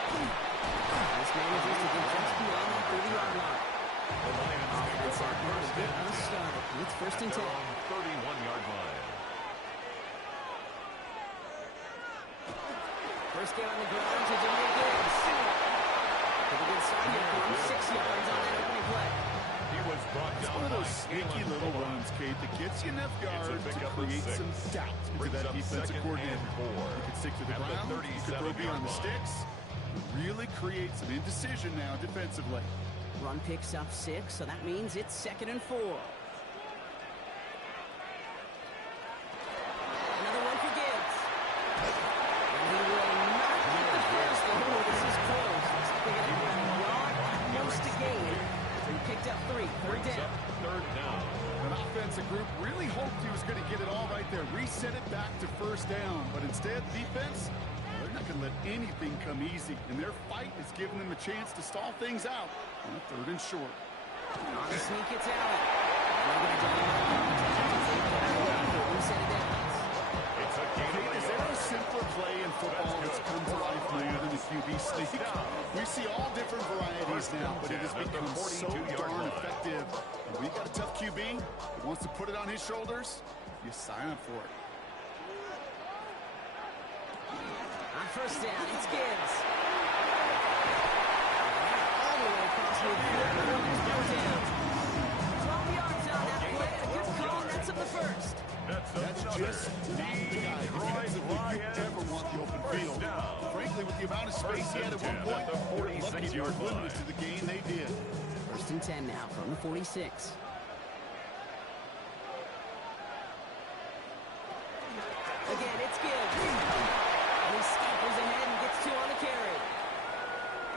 This manages to get just beyond that 30-yard line. The Lions Offense out there to get us started. It's first and 10. 31-yard line. First game on the ground to Jahmyr Gibbs. With a good start here for him, 6 yards on that opening play. He was brought It's down one of those by sneaky Kalen little Bullock. runs, Kate, that gets you enough yards to pickup of create 6. some doubt into Brings that up defensive second coordinator. and 4. You can stick to the At the ground, you can throw 37-yard beyond the line. sticks. Really create some indecision now defensively. Run picks up 6, so that means it's 2nd and 4. Another one for Gibbs. And he will not get the first. Oh, this is close. Looks like they got about a yard at most to gain. So he picked up 3. Third down. Third down. An offensive group really hoped he was going to get it all right there, reset it back to first down. But instead, defense, they're not going to let anything come easy. And their fight is giving them a chance to stall things out on a 3rd and short. On the sneak, it's Allen. Reset it down. It's a gain of a Is there a yard. simpler play in football that's come to life more than the QB sneak? We see all different varieties now, but it has become so darn effective. And when you got a tough QB that wants to put it on his shoulders, you sign up for it. On first down, it's Gibbs. All the way across midfield. There's no down. 12 yards on that play. A good call. That's up the first. That's just not the guy defensively you ever want the open field. Frankly, with the amount of space he had at one point, they're lucky they were limited to the game they did. First and 10 now from the 46. Again, it's Gibbs. And he scampers ahead and gets 2 on the carry.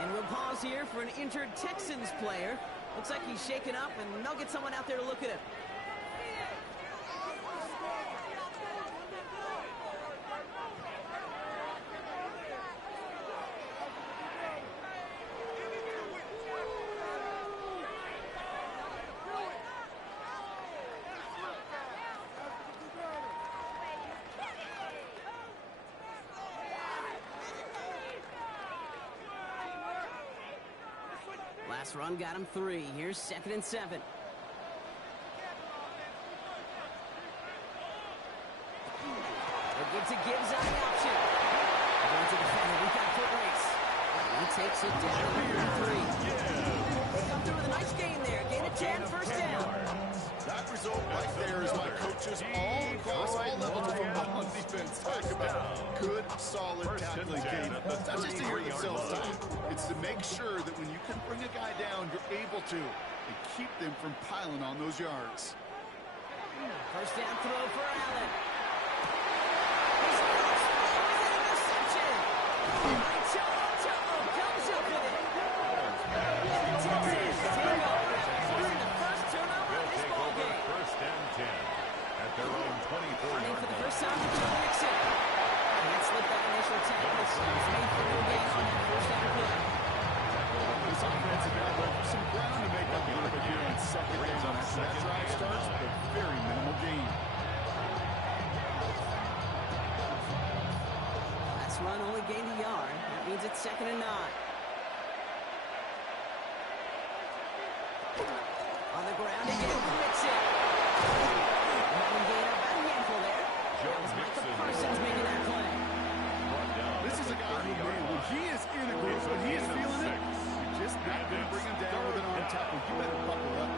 And we'll pause here for an injured Texans player. Looks like he's shaken up, and they'll get someone out there to look at him. Last run got him 3. Here's 2nd and 7. They'll get to Gibbs on the option. Going to defend it. We've got a foot race. And he takes it down to 3. They come through with a nice gain there. Gain of 10, first down. That result right there is why coaches all across all levels of football on defense talk about good, solid tackling game. It's not just to hear themselves talk. It's to make sure that when you can bring a guy down, you're able to, and keep them from piling on those yards. First down throw for Allen. His first throw is an interception. Comes up with it. And the Texans take over. Forcing the first turnover of this ball game. First and 10 at their own 24-yard Running for the line. first time for Joe Mixon. Can't slip that initial tackle. It's made for no gain on that first down play. This offense has got some ground to make up a little bit here on 2nd down. After that drive starts with a very minimal gain. Last run only gained a yard. That means it's 2nd and 9. On the ground again, Mixon. Having gained up a handful there. That was Mike Texans making that play. This is a guy who, man, when he is in a groove, when he is feeling it, you're just not going to bring him down with an arm tackle. You better buckle up.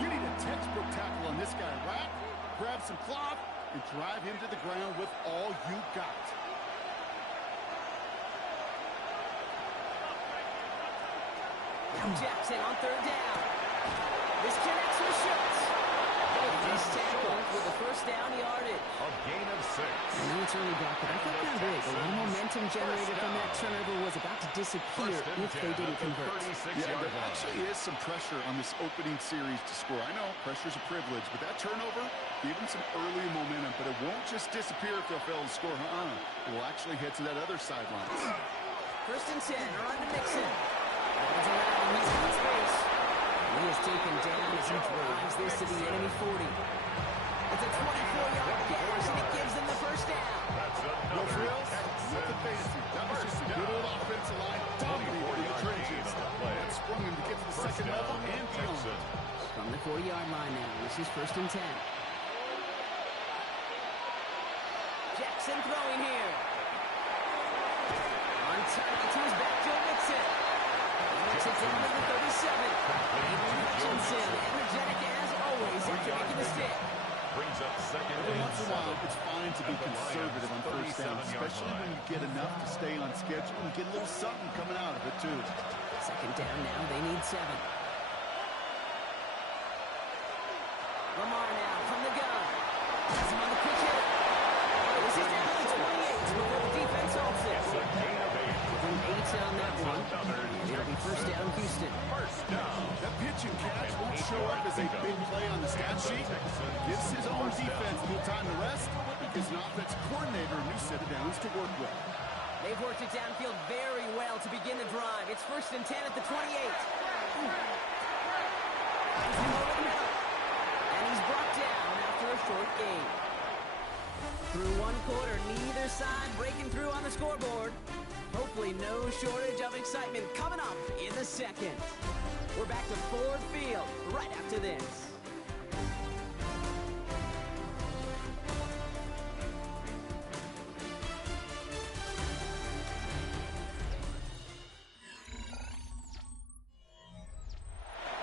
You need a textbook tackle on this guy. Wrap, grab some cloth, and drive him to the ground with all you got. Now Jackson on third down. This connects with Schultz. He's tackled with the first down yardage. A gain of 6. I know it's early, Brock, but I felt kind of big. A lot of momentum generated from that turnover was about to disappear if they didn't convert. Yeah, there actually is some pressure on this opening series to score. I know pressure's a privilege, but that turnover gave them some early momentum, but it won't just disappear if they'll fail to score. It will actually head to that other sideline. First and 10, around to Mixon. Runs around, he's in space. He is taken down as he drives this to the enemy 40. It's a 24-yard catch, and it gives them the first down. No frills, nothing fancy. That was just a good old offensive line dominating in the trenches. That sprung him to get to the second level and beyond. From the 40-yard line now, this is first and 10. Jackson throwing here. On target to his back, Joe Mixon. Makes it down to the 37. Aiden Hutchinson, energetic as always after making the stick. Brings up second Every and once in a while, 7. it's fine to be conservative on first down, especially when you get enough to stay on schedule and get a little something coming out of it, too. Second down now, they need 7. Lamar now from the gun. Has him on the quick hit. This is down to the 28 before the defense holds it. It's a gain of 8. Within 8 on that one. It'll be first down, Houston. First down. That pitch and catch won't show up as a big play on the stat sheet. Gives his own defense a little time to rest because an offensive coordinator a new set of downs to work with. They've worked it downfield very well to begin the drive. It's first and 10 at the 28. And he's brought down after a short gain. Through one quarter, neither side breaking through on the scoreboard. Hopefully no shortage of excitement coming up in the second. We're back to Ford Field right after this.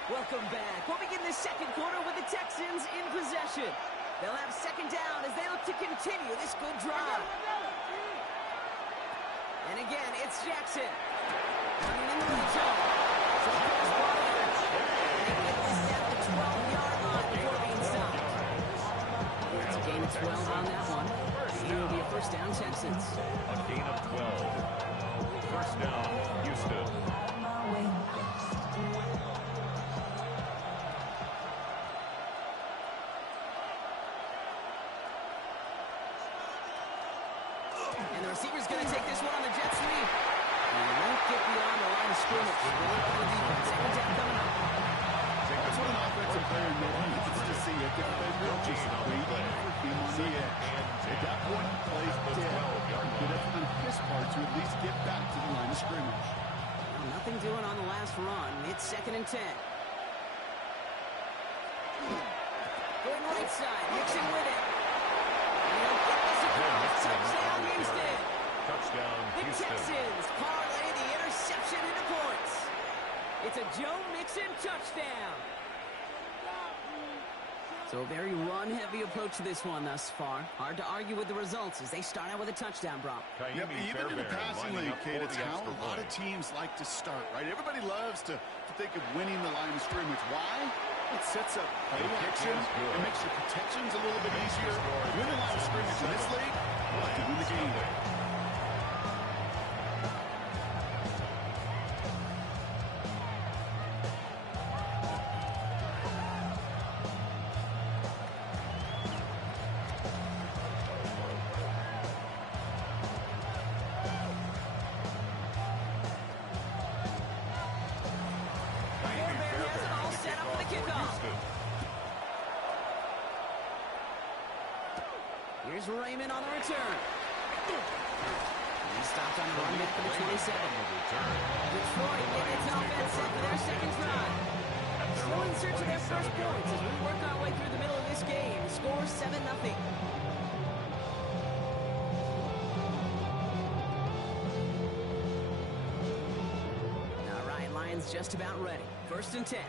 Welcome back. We'll begin the second quarter with the Texans in possession. They'll have second down as they look to continue this good drive. And again, it's Jackson. Running in the red zone. So here's Barnes. They get this down the 12-yard line before being stopped. It's a gain of 12 on that one. Here will be a first down, Texans. A gain of 12. First down, Houston. And the receiver's going to take this one on the jet sweep. And he won't get beyond the line of scrimmage. Second down coming up. That's what an offensive player needs to see it. If they will just wait for him on the edge. At that point, he plays dead. Good effort on his part to at least get back to the line of scrimmage. Well, nothing doing on the last run. It's second and 10. Going right side. Mixing with it. And he'll get this across. Touchdown, Houston. Touchdown, Houston. The Texans parlay the interception into points. It's a Joe Mixon touchdown. So a very run-heavy approach to this one thus far. Hard to argue with the results as they start out with a touchdown, Brock. Yep, even in the passing league, Kate, it's how a lot of teams like to start, right? Everybody loves to think of winning the line of scrimmage. Why? It sets up play action. It makes your protections a little bit easier. Win the line of scrimmage in this league, you win the game. Here's Raymond on the return. He stopped on the run back for the 27. Detroit getting its offense set for their second drive. Still in search of their first points as we work our way through the middle of this game. Score 7-0. just about ready. 1st and 10.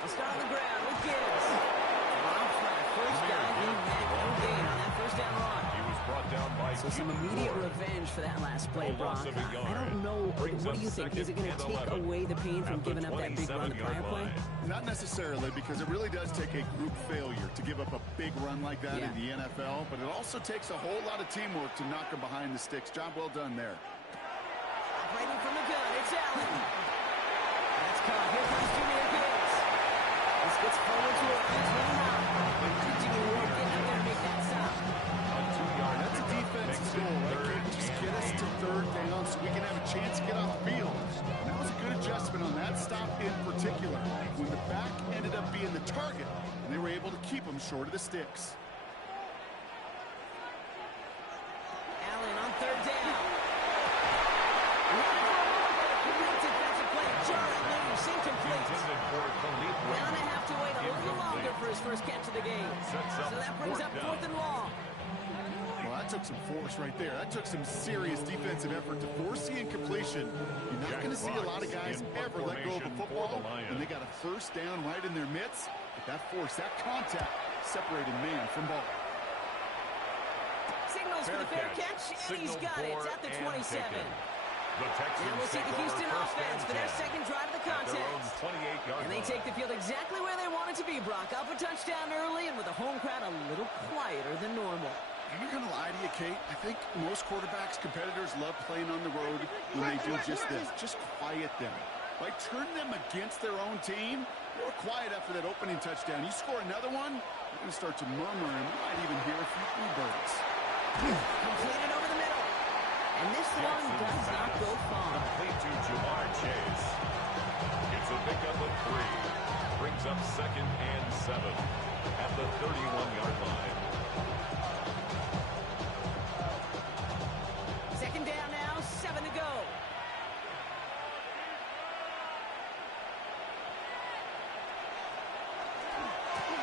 I'll start on the ground with Gibbs. First down, he had no gain on that first down run. He was brought down by So some immediate revenge for that last play, Brock. I don't know. What do you think? Is it going to take away the pain from giving up that big run the prior play? Not necessarily, because it really does take a group failure to give up a big run like that in the NFL, but it also takes a whole lot of teamwork to knock him behind the sticks. Job well done there. Operating from the gun, it's Allen. That's caught. Here comes Jahmyr Gibbs. This gets forward to a 29. Jimmy Ward getting up there to make that stop. That's a defensive goal, right? Just get us to 3rd down so we can have a chance to get off the field. And that was a good adjustment on that stop in particular, when the back ended up being the target, and they were able to keep him short of the sticks. Allen on 3rd down. Great defensive play. Jarrett Lewis incomplete. Now they have to wait a little longer for his first catch of the game. So that brings up 4th and long. Well, that took some force right there. That took some serious defensive effort to force the incompletion. You're not going to see a lot of guys ever let go of a football when they got a 1st down right in their midst. But that force, that contact, separated man from ball. Signals for the fair catch, and he's got it. It's at the 27. Now we'll see the Houston offense for their 2nd drive of the contest. And they take the field exactly where they want it to be, Brock. Up a touchdown early, and with a home crowd a little quieter than normal. I'm not going to lie to you, Kate. I think most quarterbacks, competitors love playing on the road when they do just this. Just quiet them. By turning them against their own team, they were quiet after that opening touchdown. You score another one, you're going to start to murmur, and you might even hear a few bluebirds. Completed over the middle. And this one does not go far. Complete to Ja'Marr Chase. It's a pickup of 3. Brings up 2nd and 7 at the 31-yard line. 2nd down now, 7 to go.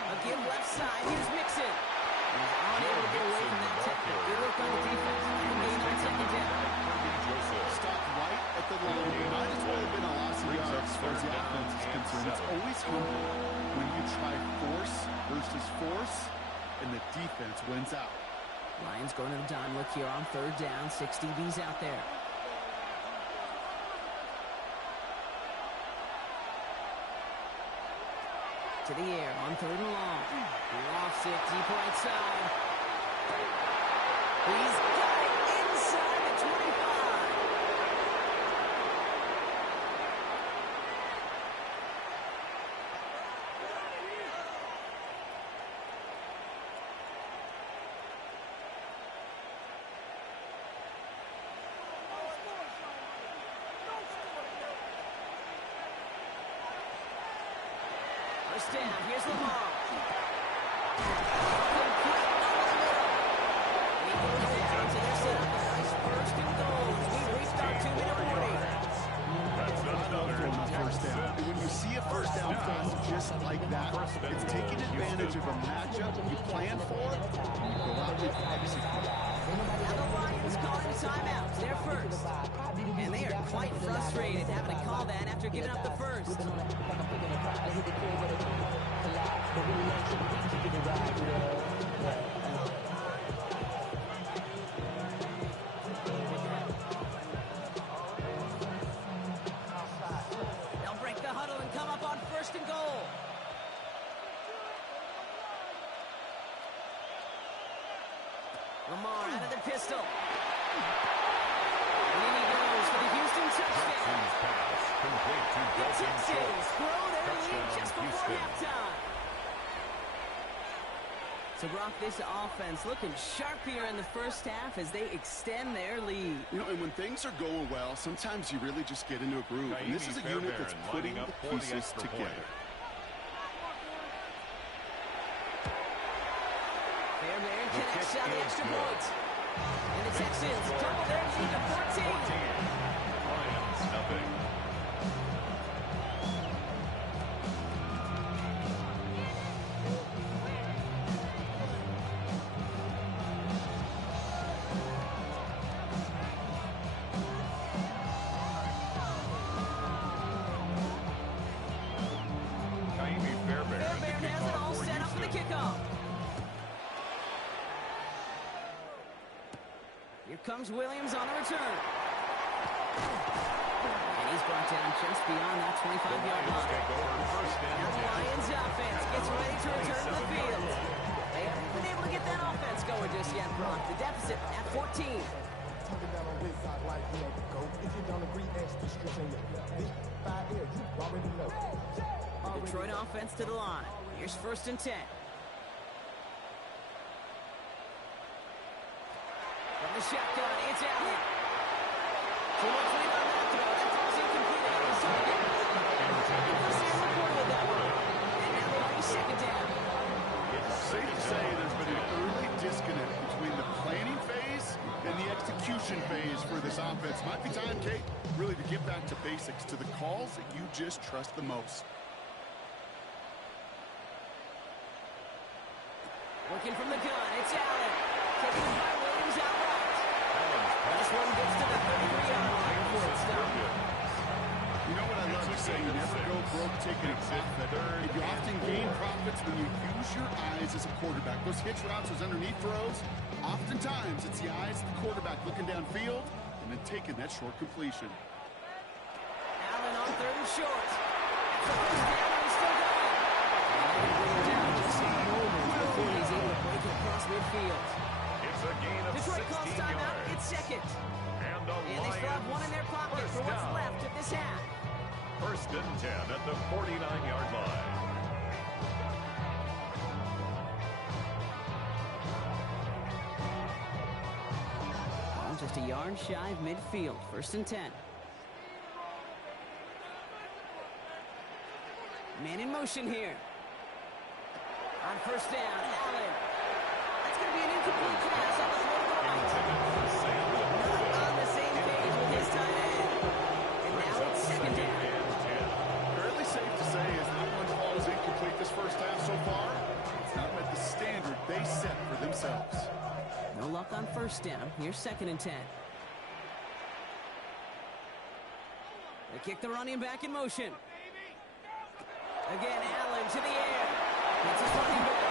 A give left side. Here's Mixon. He's unable to get away from that tackle. Good work on the defense. And gain on 2nd down. Stop right at the line. Might as well have been a loss of yards as far as the offense is concerned. It's always humbling when you try force versus force, and the defense wins out. Lions going to the dime look here on 3rd down. 6 DBs out there. To the air on 3rd and long. Lofts it deep right side. He's got it inside the 25. First down, here's Lamar. When you see a 1st down pass just like that, it's taking advantage of a matchup you plan for, and you go out and execute. Now the Lions calling timeouts. They're first. And they are quite frustrated having to call that after giving up the first. They'll break the huddle and come up on 1st and goal. Lamar out of the pistol. And in he goes for the Houston touchdown. The Texans grow their lead just before halftime. So, Brock, this offense looking sharp here in the first half as they extend their lead. You know, and when things are going well, sometimes you really just get into a groove. And this is a unit that's putting the pieces together. Fairbairn connects out the extra point. And the Texans double their lead to 14. Lions, nothing. Here comes Williams on the return. And he's brought down just beyond that 25-yard line. Now the Lions offense gets ready to return to the field. They haven't been able to get that offense going just yet, Brock. The deficit at 14. The Detroit offense to the line. Here's 1st and 10. From the shotgun, it's Allen. 2 more 25-yard throw. That throws incomplete. He's target. First down recorded with that one. And now they'll be 2nd down. It's safe to say there's been an early disconnect between the planning phase and the execution phase for this offense. Might be time, Kate, really to get back to basics, to the calls that you just trust the most. Looking from the gun, it's Allen. Taken by Williams outright. This one gets to the 33-yard line before it's stopped. You know what I love to say? You never go broke taking a profit. You often gain profits when you use your eyes as a quarterback. Those hitch routes, those underneath throws, oftentimes it's the eyes of the quarterback looking downfield and then taking that short completion. Allen on 3rd and short. That's the first down, and he's still going. And they bring him down just a moment before he's able to break it across midfield. It's a gain of Detroit calls 16 timeout. yards. It's 2nd. And they still have one in their pocket for what's left of this half. 1st and 10 at the 49-yard line. Well, just a yard shy of midfield. 1st and 10. Man in motion here. On 1st down, Allen. That's going to be an incomplete pass on the throw to the right. Not on the same page with his tight end. And now it's 2nd down. Fairly safe to say as that one falls incomplete this first half so far, it's not met the standard they set for themselves. No luck on 1st down. Here's 2nd and 10. They kick the running back in motion. Again, Allen to the air. It's his running back.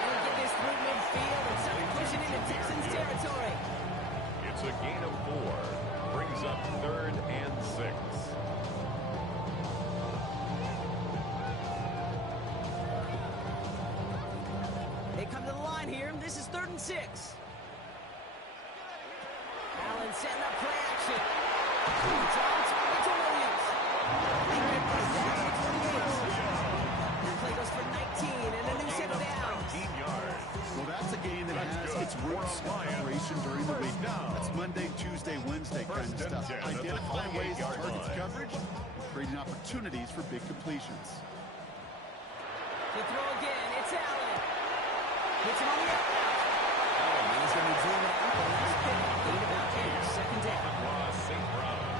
He'll get this through midfield and start pushing into Texans territory. It's a gain of 4. Brings up 3rd and 6. They come to the line here. This is 3rd and 6. Allen setting up play action. It's on target to Williams. They get this down to 28. The play goes for 19 and a new set down. 19 yards. Well, that's a game that has its roots in preparation during the week. That's Monday, Tuesday, Wednesday kind of stuff. Identifying ways to target coverage and creating opportunities for big completions. The throw again. It's Allen. Hits him on the outside. He's going to zoom out. The last pick. Gain about 8. 2nd down.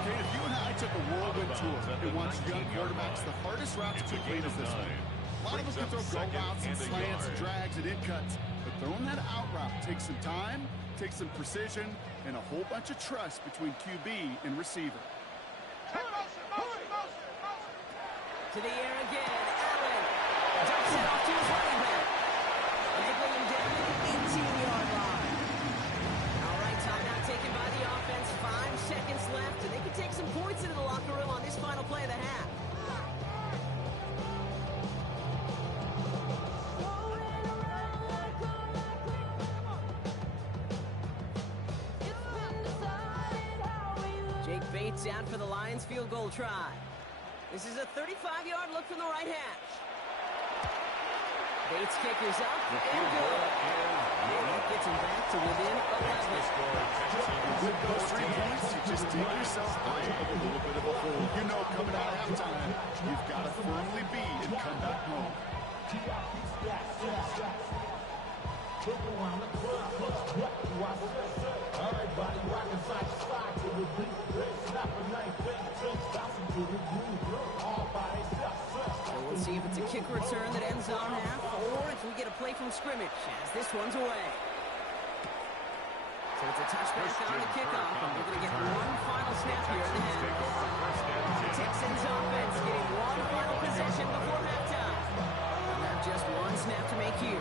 Okay, if you and I took a whirlwind tour and watched young quarterbacks, the hardest route to complete is this one. A lot of them can throw go routes and slants and drags and in cuts, but throwing that out route takes some time, takes some precision, and a whole bunch of trust between QB and receiver. To the air again. Allen dumps it off to his running back. And they bring him down to the 18-yard line. All right, timeout taken by the offense. 5 seconds left, and they can take some points into the locker room on this final play of the half. Jake Bates out for the Lions field goal try. This is a 35-yard look from the right hash. Bates kickers up and good. And that gets him back to within 11. With those 3 points, you just dig yourself out of a little bit of a hole. You know coming out of halftime, you've got to firmly be and come back home. So we'll see if it's a kick return that ends our half, or if we get a play from scrimmage, as this one's away. So it's a touchback on the kickoff, and we're going to get one final snap here in the half. The Texans offense getting one final possession before halftime. They'll have just one snap to make here.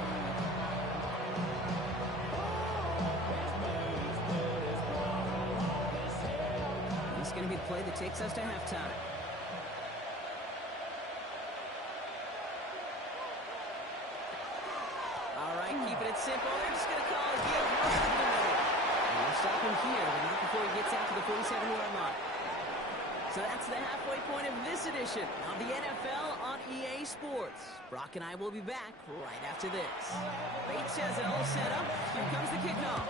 This is going to be the play that takes us to halftime. All right, keeping it simple. They're just going to call a deal right up the middle. And we'll stop him here, but not before he gets out to the 47-yard line. So that's the halfway point of this edition of the NFL on EA Sports. Brock and I will be back right after this. Bates has it all set up. Here comes the kickoff.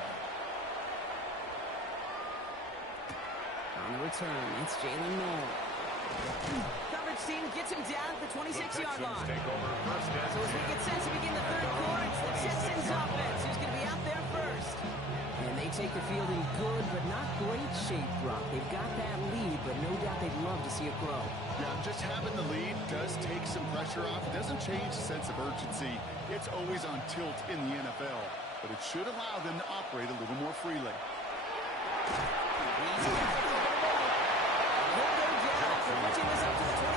On the return, it's Jalen Noel. Coverage team gets him down at the 26-yard line. So as we get set to begin the third quarter, it's the Texans offense who's going to be out there first. And they take the field in good but not great shape, Brock. They've got that lead, but no doubt they'd love to see it grow. Yeah, just having the lead does take some pressure off. It doesn't change the sense of urgency. It's always on tilt in the NFL, but it should allow them to operate a little more freely. He'll go down after pushing this up to the 29.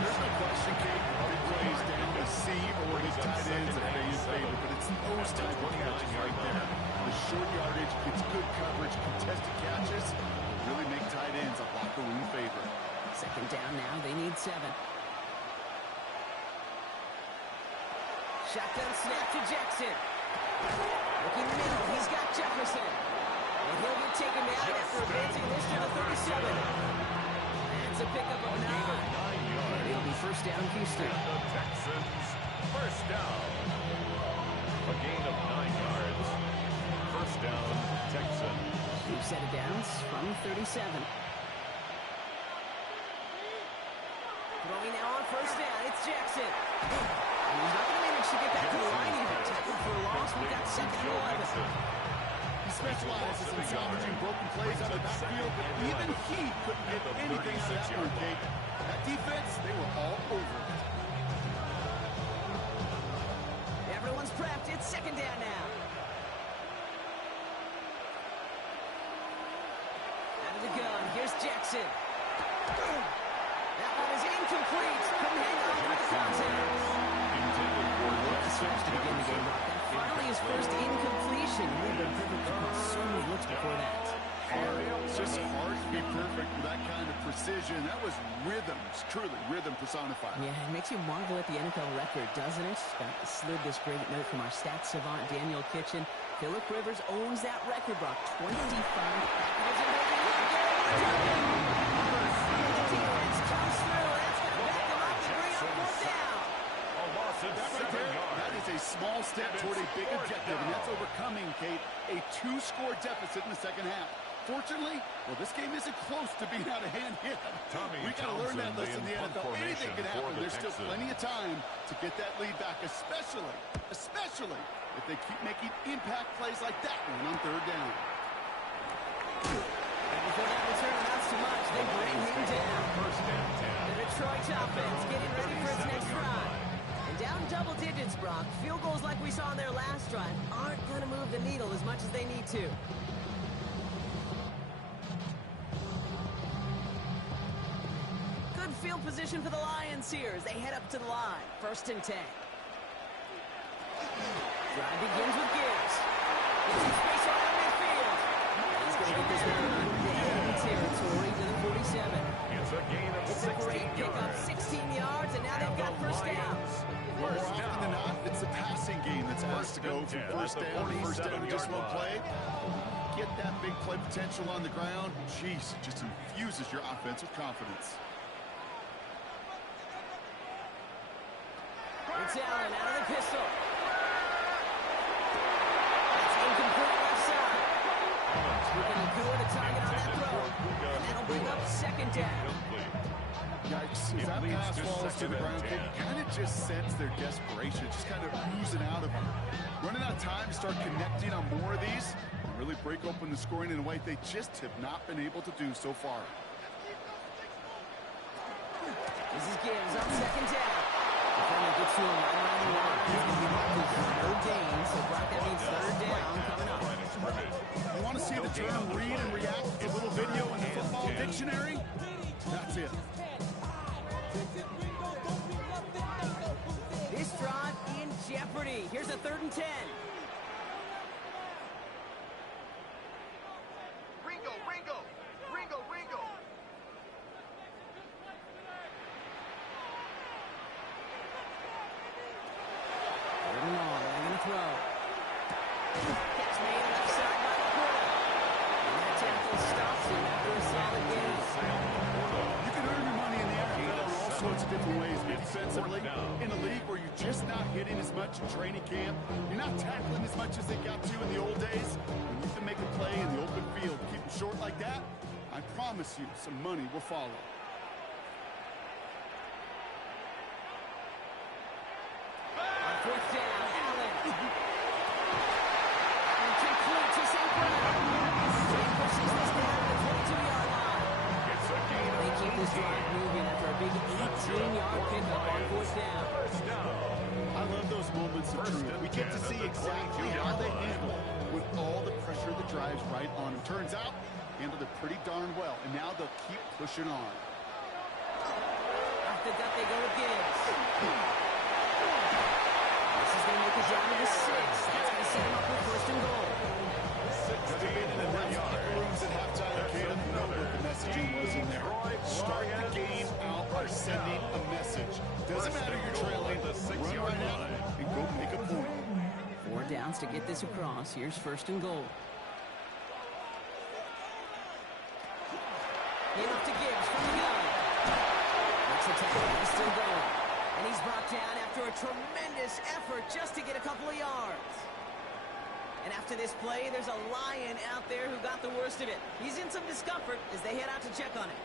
There's no question, Kate, big plays down to see or his tight ends are in favor, but it's those type of catches right there. The short yardage, gets good coverage, contested catches will really make tight ends a locker room favorite. Second down now, they need 7. Shotgun snap to Jackson. Looking middle, he's got Jefferson. And he'll get taken down after advancing this to the 37. That's a pickup of 9. And it'll be first down, Houston. And the Texans, first down. A gain of 9 yards. First down, Texans. 2 set of downs from 37. Throwing now on first down, it's Jackson. And he's not going to manage to get back to the line even. Tackled for a loss, we got second and 11. He specializes in salvaging broken plays out of the backfield, but even he couldn't get anything out of that one, Kate. That defense, they were all over it. Everyone's prepped. It's second down now. Out of the gun. Here's Jackson. That one is incomplete. Couldn't hang on with the contact. To begin the game, Brock. That finally his first incompletion. He had been perfect across so many looks before that. It's just hard to be perfect with that kind of precision. That was rhythm. It's truly rhythm personified. Yeah, it makes you marvel at the NFL record, doesn't it? Slid this great note from our stats savant, Daniel Kitchen. Phillip Rivers owns that record, Brock. 25 packages. The defense comes through, and it's going to back them up and bring up 4th down. That is a small step toward a big objective, and that's overcoming, Kate, a 2-score deficit in the second half. Fortunately, well, this game isn't close to being out of hand yet. We got to learn that lesson in the NFL. Anything can happen. There's still plenty of time to get that lead back, especially if they keep making impact plays like that one on 3rd down. And before that return amounts to much, they bring him down. The Detroit offense getting ready for its next drive. And down double digits, Brock. Field goals like we saw in their last drive aren't going to move the needle as much as they need to. Good field position for the Lions here as they head up to the line. 1st and 10. Drive begins with Gibbs. Into space around midfield. He's going to get this one into enemy territory to the 47. It's a gain of 16 yards. It's a great pickup, 16 yards, and now they've got first down. More often than not, it's the passing game that's asked to go from first down to just one play. Get that big play potential on the ground. Jeez, it just infuses your offense with confidence. It's Allen out of the pistol. That's incomplete left side. Looking to go to target on that throw. And that'll bring up 2nd down. Yikes, as that pass falls to the ground, you kind of just sense their desperation, just kind of oozing out of them. Running out of time to start connecting on more of these and really break open the scoring in a way they just have not been able to do so far. This is Gibbs on 2nd down. Defender gets to him right around the line. He's going to be marked as no gain, so Brock, that means 3rd down coming up. You want to see the term read and react? A little video in the football dictionary? That's it. This drive in jeopardy. Here's a 3rd and 10. Ringo, different ways. But defensively, in a league where you're just not hitting as much in training camp, you're not tackling as much as they got to in the old days, when you can make a play in the open field, keep them short like that, I promise you some money will follow. On fourth down, Allen. And complete to St. Brown. He pushes this down to the 22-yard line. They keep this drive moving after a big 18-yard pickup on fourth down. I love those moments of truth. We get to see exactly how they handle it with all the pressure that drives right on them. Turns out, handled it pretty darn well, and now they'll keep pushing on. Off the gut they go with Gibbs. This is going to make it down to the 6. That's going to set him up with first and goal. Debated in that rooms at halftime, Caleb. You know what the messaging was in there. Start the game out by sending a message. Doesn't matter you're trailing, run right out and go make a point. 4 downs to get this across. Here's first and goal. In up to Gibbs from the gun. Makes a tackle. He's still going. And he's brought down after a tremendous effort just to get a couple of yards. And after this play, there's a Lion out there who got the worst of it. He's in some discomfort as they head out to check on him.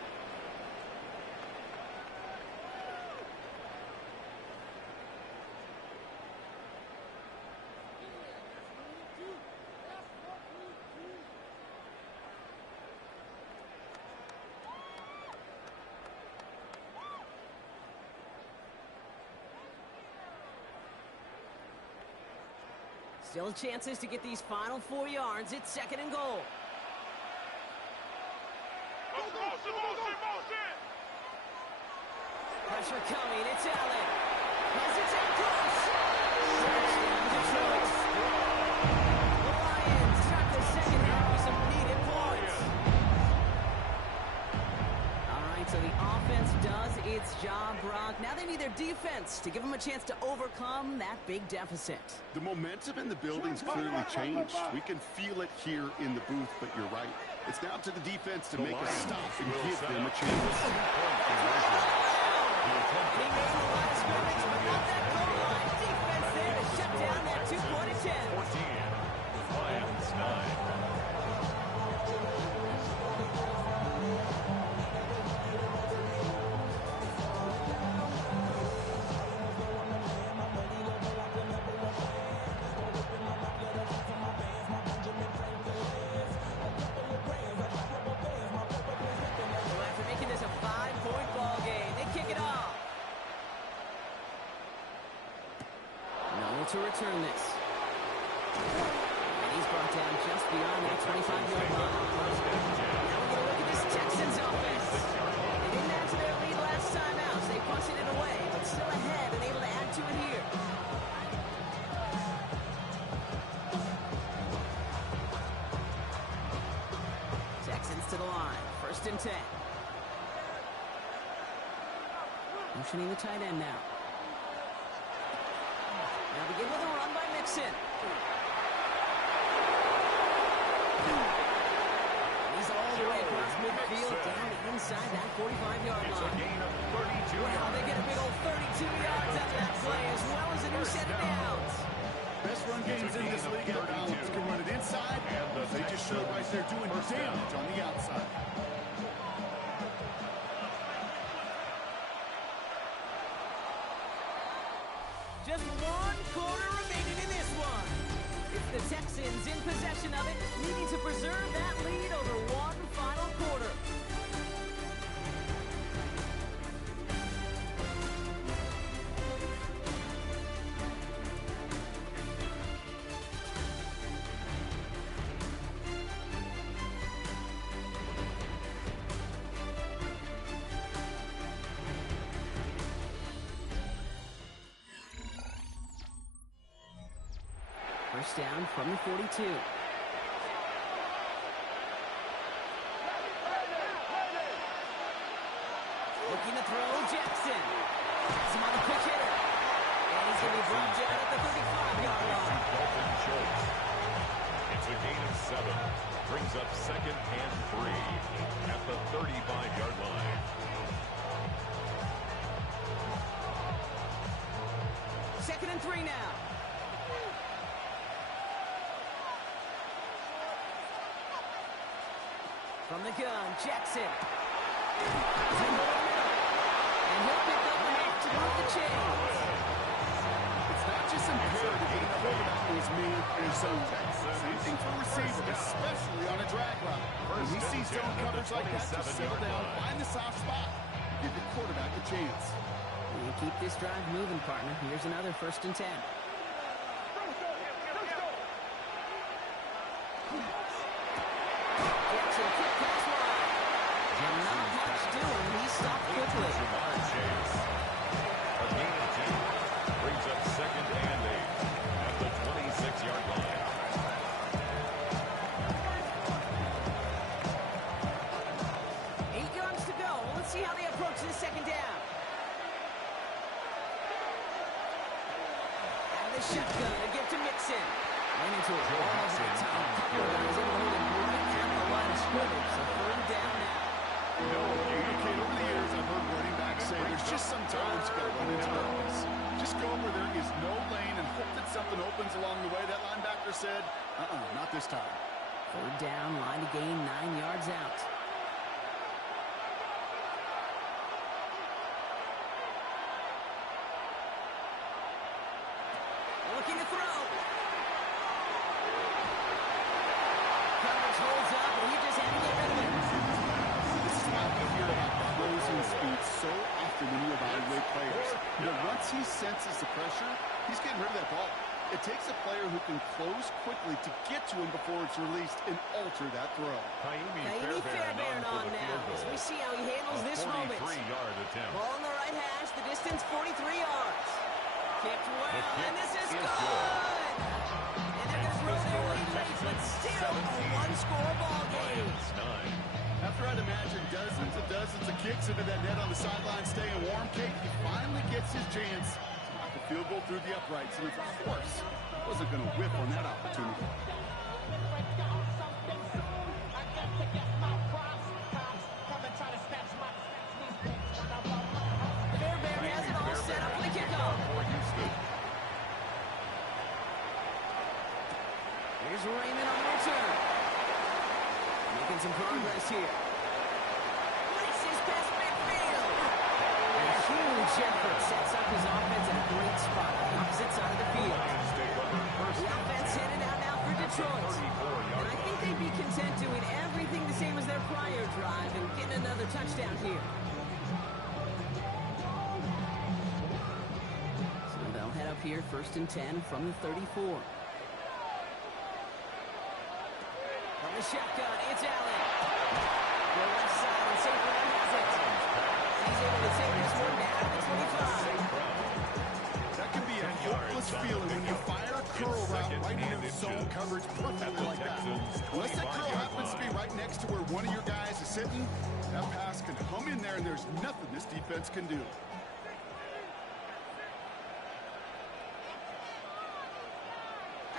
Still chances to get these final 4 yards. It's second and goal. Pressure coming. It's Allen. Has it in close. Touchdown, Detroit. The Lions start the second half with some needed points. All right, so the offense does its job, Brock. Now they need their defense to give them a chance to overcome that big deficit. The momentum in the building's clearly changed. We can feel it here in the booth, but you're right. It's now to the defense to make a stop and give them a chance. He made the line of scrimmage, but not that goal line. Defense there to shut down that 2-point attempt. 14, Lions 9. To return this. And he's brought down just beyond that 25-yard line. Now we're going to look at this Texans offense. They didn't add to their lead last time out, so they punted it away, but still ahead and able to add to it here. Texans to the line. First and 10. Motioning the tight end now. Now begin with a run by Mixon. He's all the way across midfield, down inside that 45-yard line. It's a gain of 32 wow, they get a big old 32 yards out of that play, as well as a new set of downs. Best run games in this league have balance. Can run it inside, they just show right there doing damage on the outside. Just 1 quarter remaining in this one. It's the Texans in possession of it, needing to preserve that lead over 1 final quarter. First down from the 42. Looking to throw, Jackson. Has him on the quick hitter. And he's going to be brought down at the 35-yard line. It's a gain of 7. Brings up second and 3 at the 35-yard line. and 3 now. From the gun, Jackson. And he'll pick up enough to move the chains. It's not just imperative that the quarterback is made in his zone. Same thing for receiver, especially on a drag route. When he sees zone coverage like that, just settle down, find the soft spot, give your quarterback a chance. And keep this drive moving, partner. Here's another 1st and 10. Jackson, quick pass line. And not much doing. He stopped quickly. Jamar Chase. A gain of 10. Brings up 2nd and 8 at the 26-yard line. Eight yards to go. Let's see how they approach this 2nd down. Out of the shotgun to get to Mixon. Ran into a wall of that top cover. He was able to hold it right down the line of scrimmage. So 3rd down now. Over the years, I've heard running backs say there's just sometimes you got to run into darkness. Just go where there is no lane and hope that something opens along the way. That linebacker said, not this time. 3rd down, line to gain 9 yards out. Looking to throw. Coverage holds up, and he just had to get rid of it. This is why we hear about closing speed so often when you evaluate players. Once he senses the pressure, he's getting rid of that ball. It takes a player who can close quickly to get to him before it's released and alter that throw. Kaimi Fairbairn on now as we see how he handles this moment. 43-yard attempt. Ball on the right hash, the distance 43 yards. Kicked well, and this is good. And they're going to throw their lead late, but still a one-score ball game. After I'd imagine dozens and dozens of kicks into that net on the sideline staying warm, Kate, he finally gets his chance to knock a field goal through the uprights, and of course, wasn't going to whiff on that opportunity. Fairbairn has it all set up for the kickoff. Here's Raymond on the return. Making some progress here. Races past midfield. And a huge effort sets up his offense in a great spot on the opposite side of the field. The offense headed out now for Detroit. And I think they'd be content doing everything the same as their prior drive and getting another touchdown here. So they'll head up here 1st and 10 from the 34. From the shotgun, it's Allen. The left side, and St. Brown has it. He's able to take this one down to the 25. That can be a hopeless feeling when you fire a curl route right into zone coverage perfectly like that. Unless that curl happens to be right next to where one of your guys is sitting, that pass can hum in there, and there's nothing this defense can do.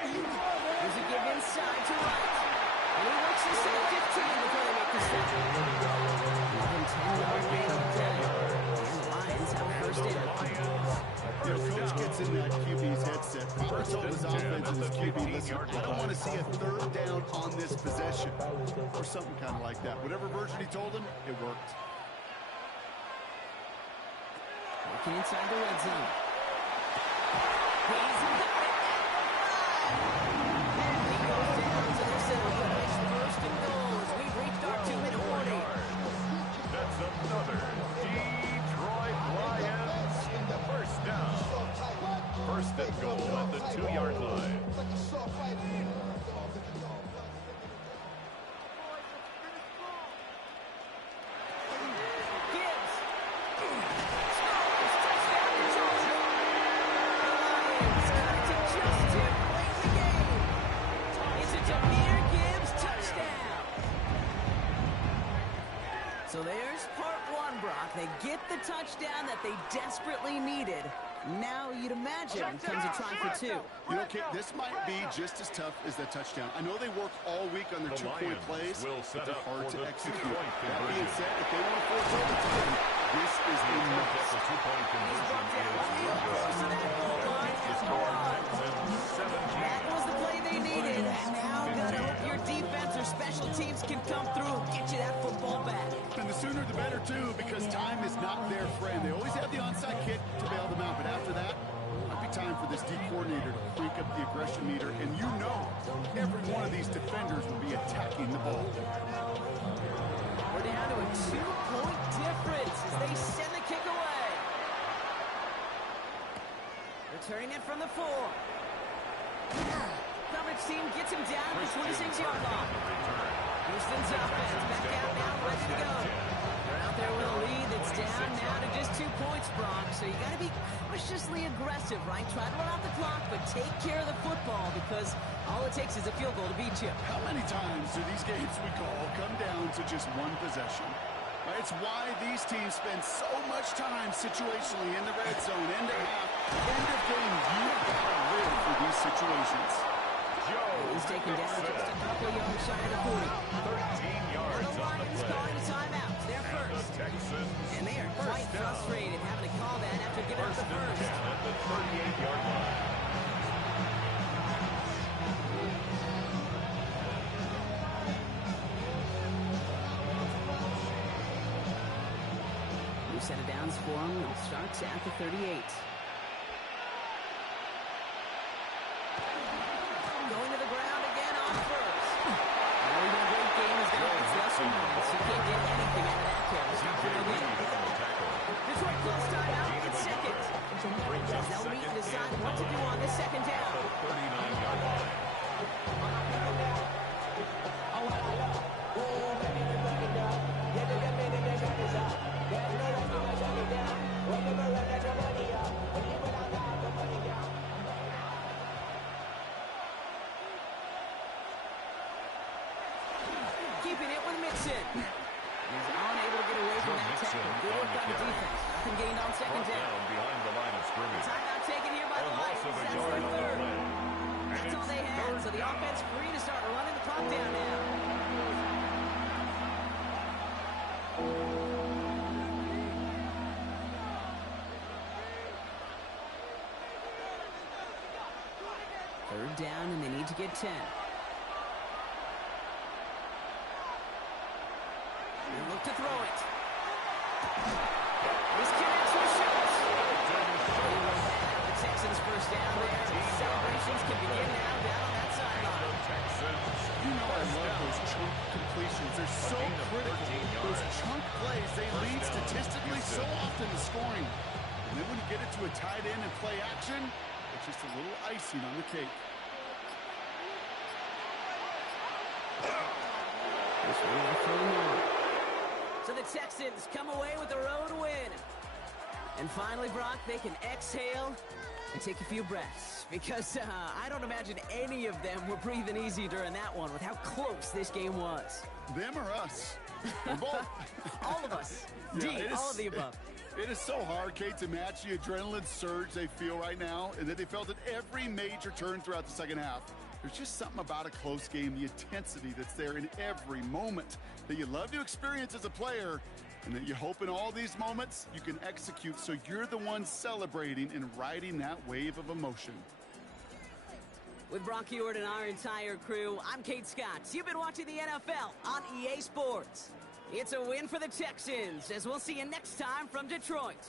There's a give inside to right. And he works this to the 15 before they make the step. More than 10-yard gain on the day. And the Lions have 1st down. Coach gets in that QB's headset. Probably told his offense and his QB, listen, I don't want to see a 3rd down on this possession. Or something kind of like that. Whatever version he told him, it worked. Working inside the red zone. He's got it. And he goes down to the center. It's 1st and goal as we've reached our 2-minute warning. That's another Detroit Lions 1st down. 1st and goal at the 2-yard line. Gibbs. Scores. Touchdown, Detroit. The Lions cut it to just 2 late in the game. It's a Jahmyr Gibbs touchdown. So there's part 1, Brock. They get the touchdown that they desperately needed. Now you'd imagine comes a try for 2. Kate, this might be just as tough as that touchdown. I know they work all week on their 2-point plays, but they're hard to execute. That being said, if they want to force overtime, this is a must. He's brought down real close to that goal line as That was the play they needed. Now gotta hope your defense or special teams can come through and get you that football back. And the sooner the better, too, because time is not their friend. They always have the onside kick to bail them out, but after that, it might be time for this D coordinator to crank up the aggression meter, and you know every one of these defenders will be attacking the ball. We're down to a 2-point difference as they send the kick away. Returning it from the 4. Coverage team gets him down to the 26-yard line. Houston's offense back out now, ready to go. They're out there with a lead that's down now to just 2 points, Brock. So you got to be cautiously aggressive, right? Try to run out the clock, but take care of the football because all it takes is a field goal to beat you. How many times do these games we call come down to just one possession? Right? It's why these teams spend so much time situationally in the red zone, end of half, end of game. You've got to live for these situations. He's taken down just a couple of yards shy of the 40. 13 yards the Lions calling a timeout. They're first. And they are quite frustrated having to call that after giving up the first. At the 38-yard line. New set of downs for him. It starts at the 38. Going to the ground again on first. Well, even a great game is going to be less than one, so you can't get anything out of that carry. It's not going to win. Detroit close timeout. It's second. They'll meet and decide what to do on this second down. 39-yard line. Keeping it with Mixon. He's unable to get away from that tackle. Good work on the defense. Nothing gained on second down. Behind the line of scrimmage. Timeout taken here by the Lions. That's their third. That's all they had. So the offense free to start running the clock down now. Third down, and they need to get 10. They look to throw it. This connects with shots. The Texans first down there. Celebrations can begin now down on that sideline. You know I love those chunk completions. They're so critical. Those chunk plays, they lead statistically so often to scoring. And then when you get it to a tight end and play action, it's just a little icing on the cake. So the Texans come away with the road win. And finally, Brock, they can exhale and take a few breaths. Because I don't imagine any of them were breathing easy during that one with how close this game was. Them or us? We're both. All of us. Yeah, all of the above. It is so hard, Kate, to match the adrenaline surge they feel right now and that they felt at every major turn throughout the second half. There's just something about a close game, the intensity that's there in every moment that you love to experience as a player, and that you hope in all these moments you can execute so you're the one celebrating and riding that wave of emotion. With Brock Huard and our entire crew, I'm Kate Scott. You've been watching the NFL on EA Sports. It's a win for the Texans, as we'll see you next time from Detroit.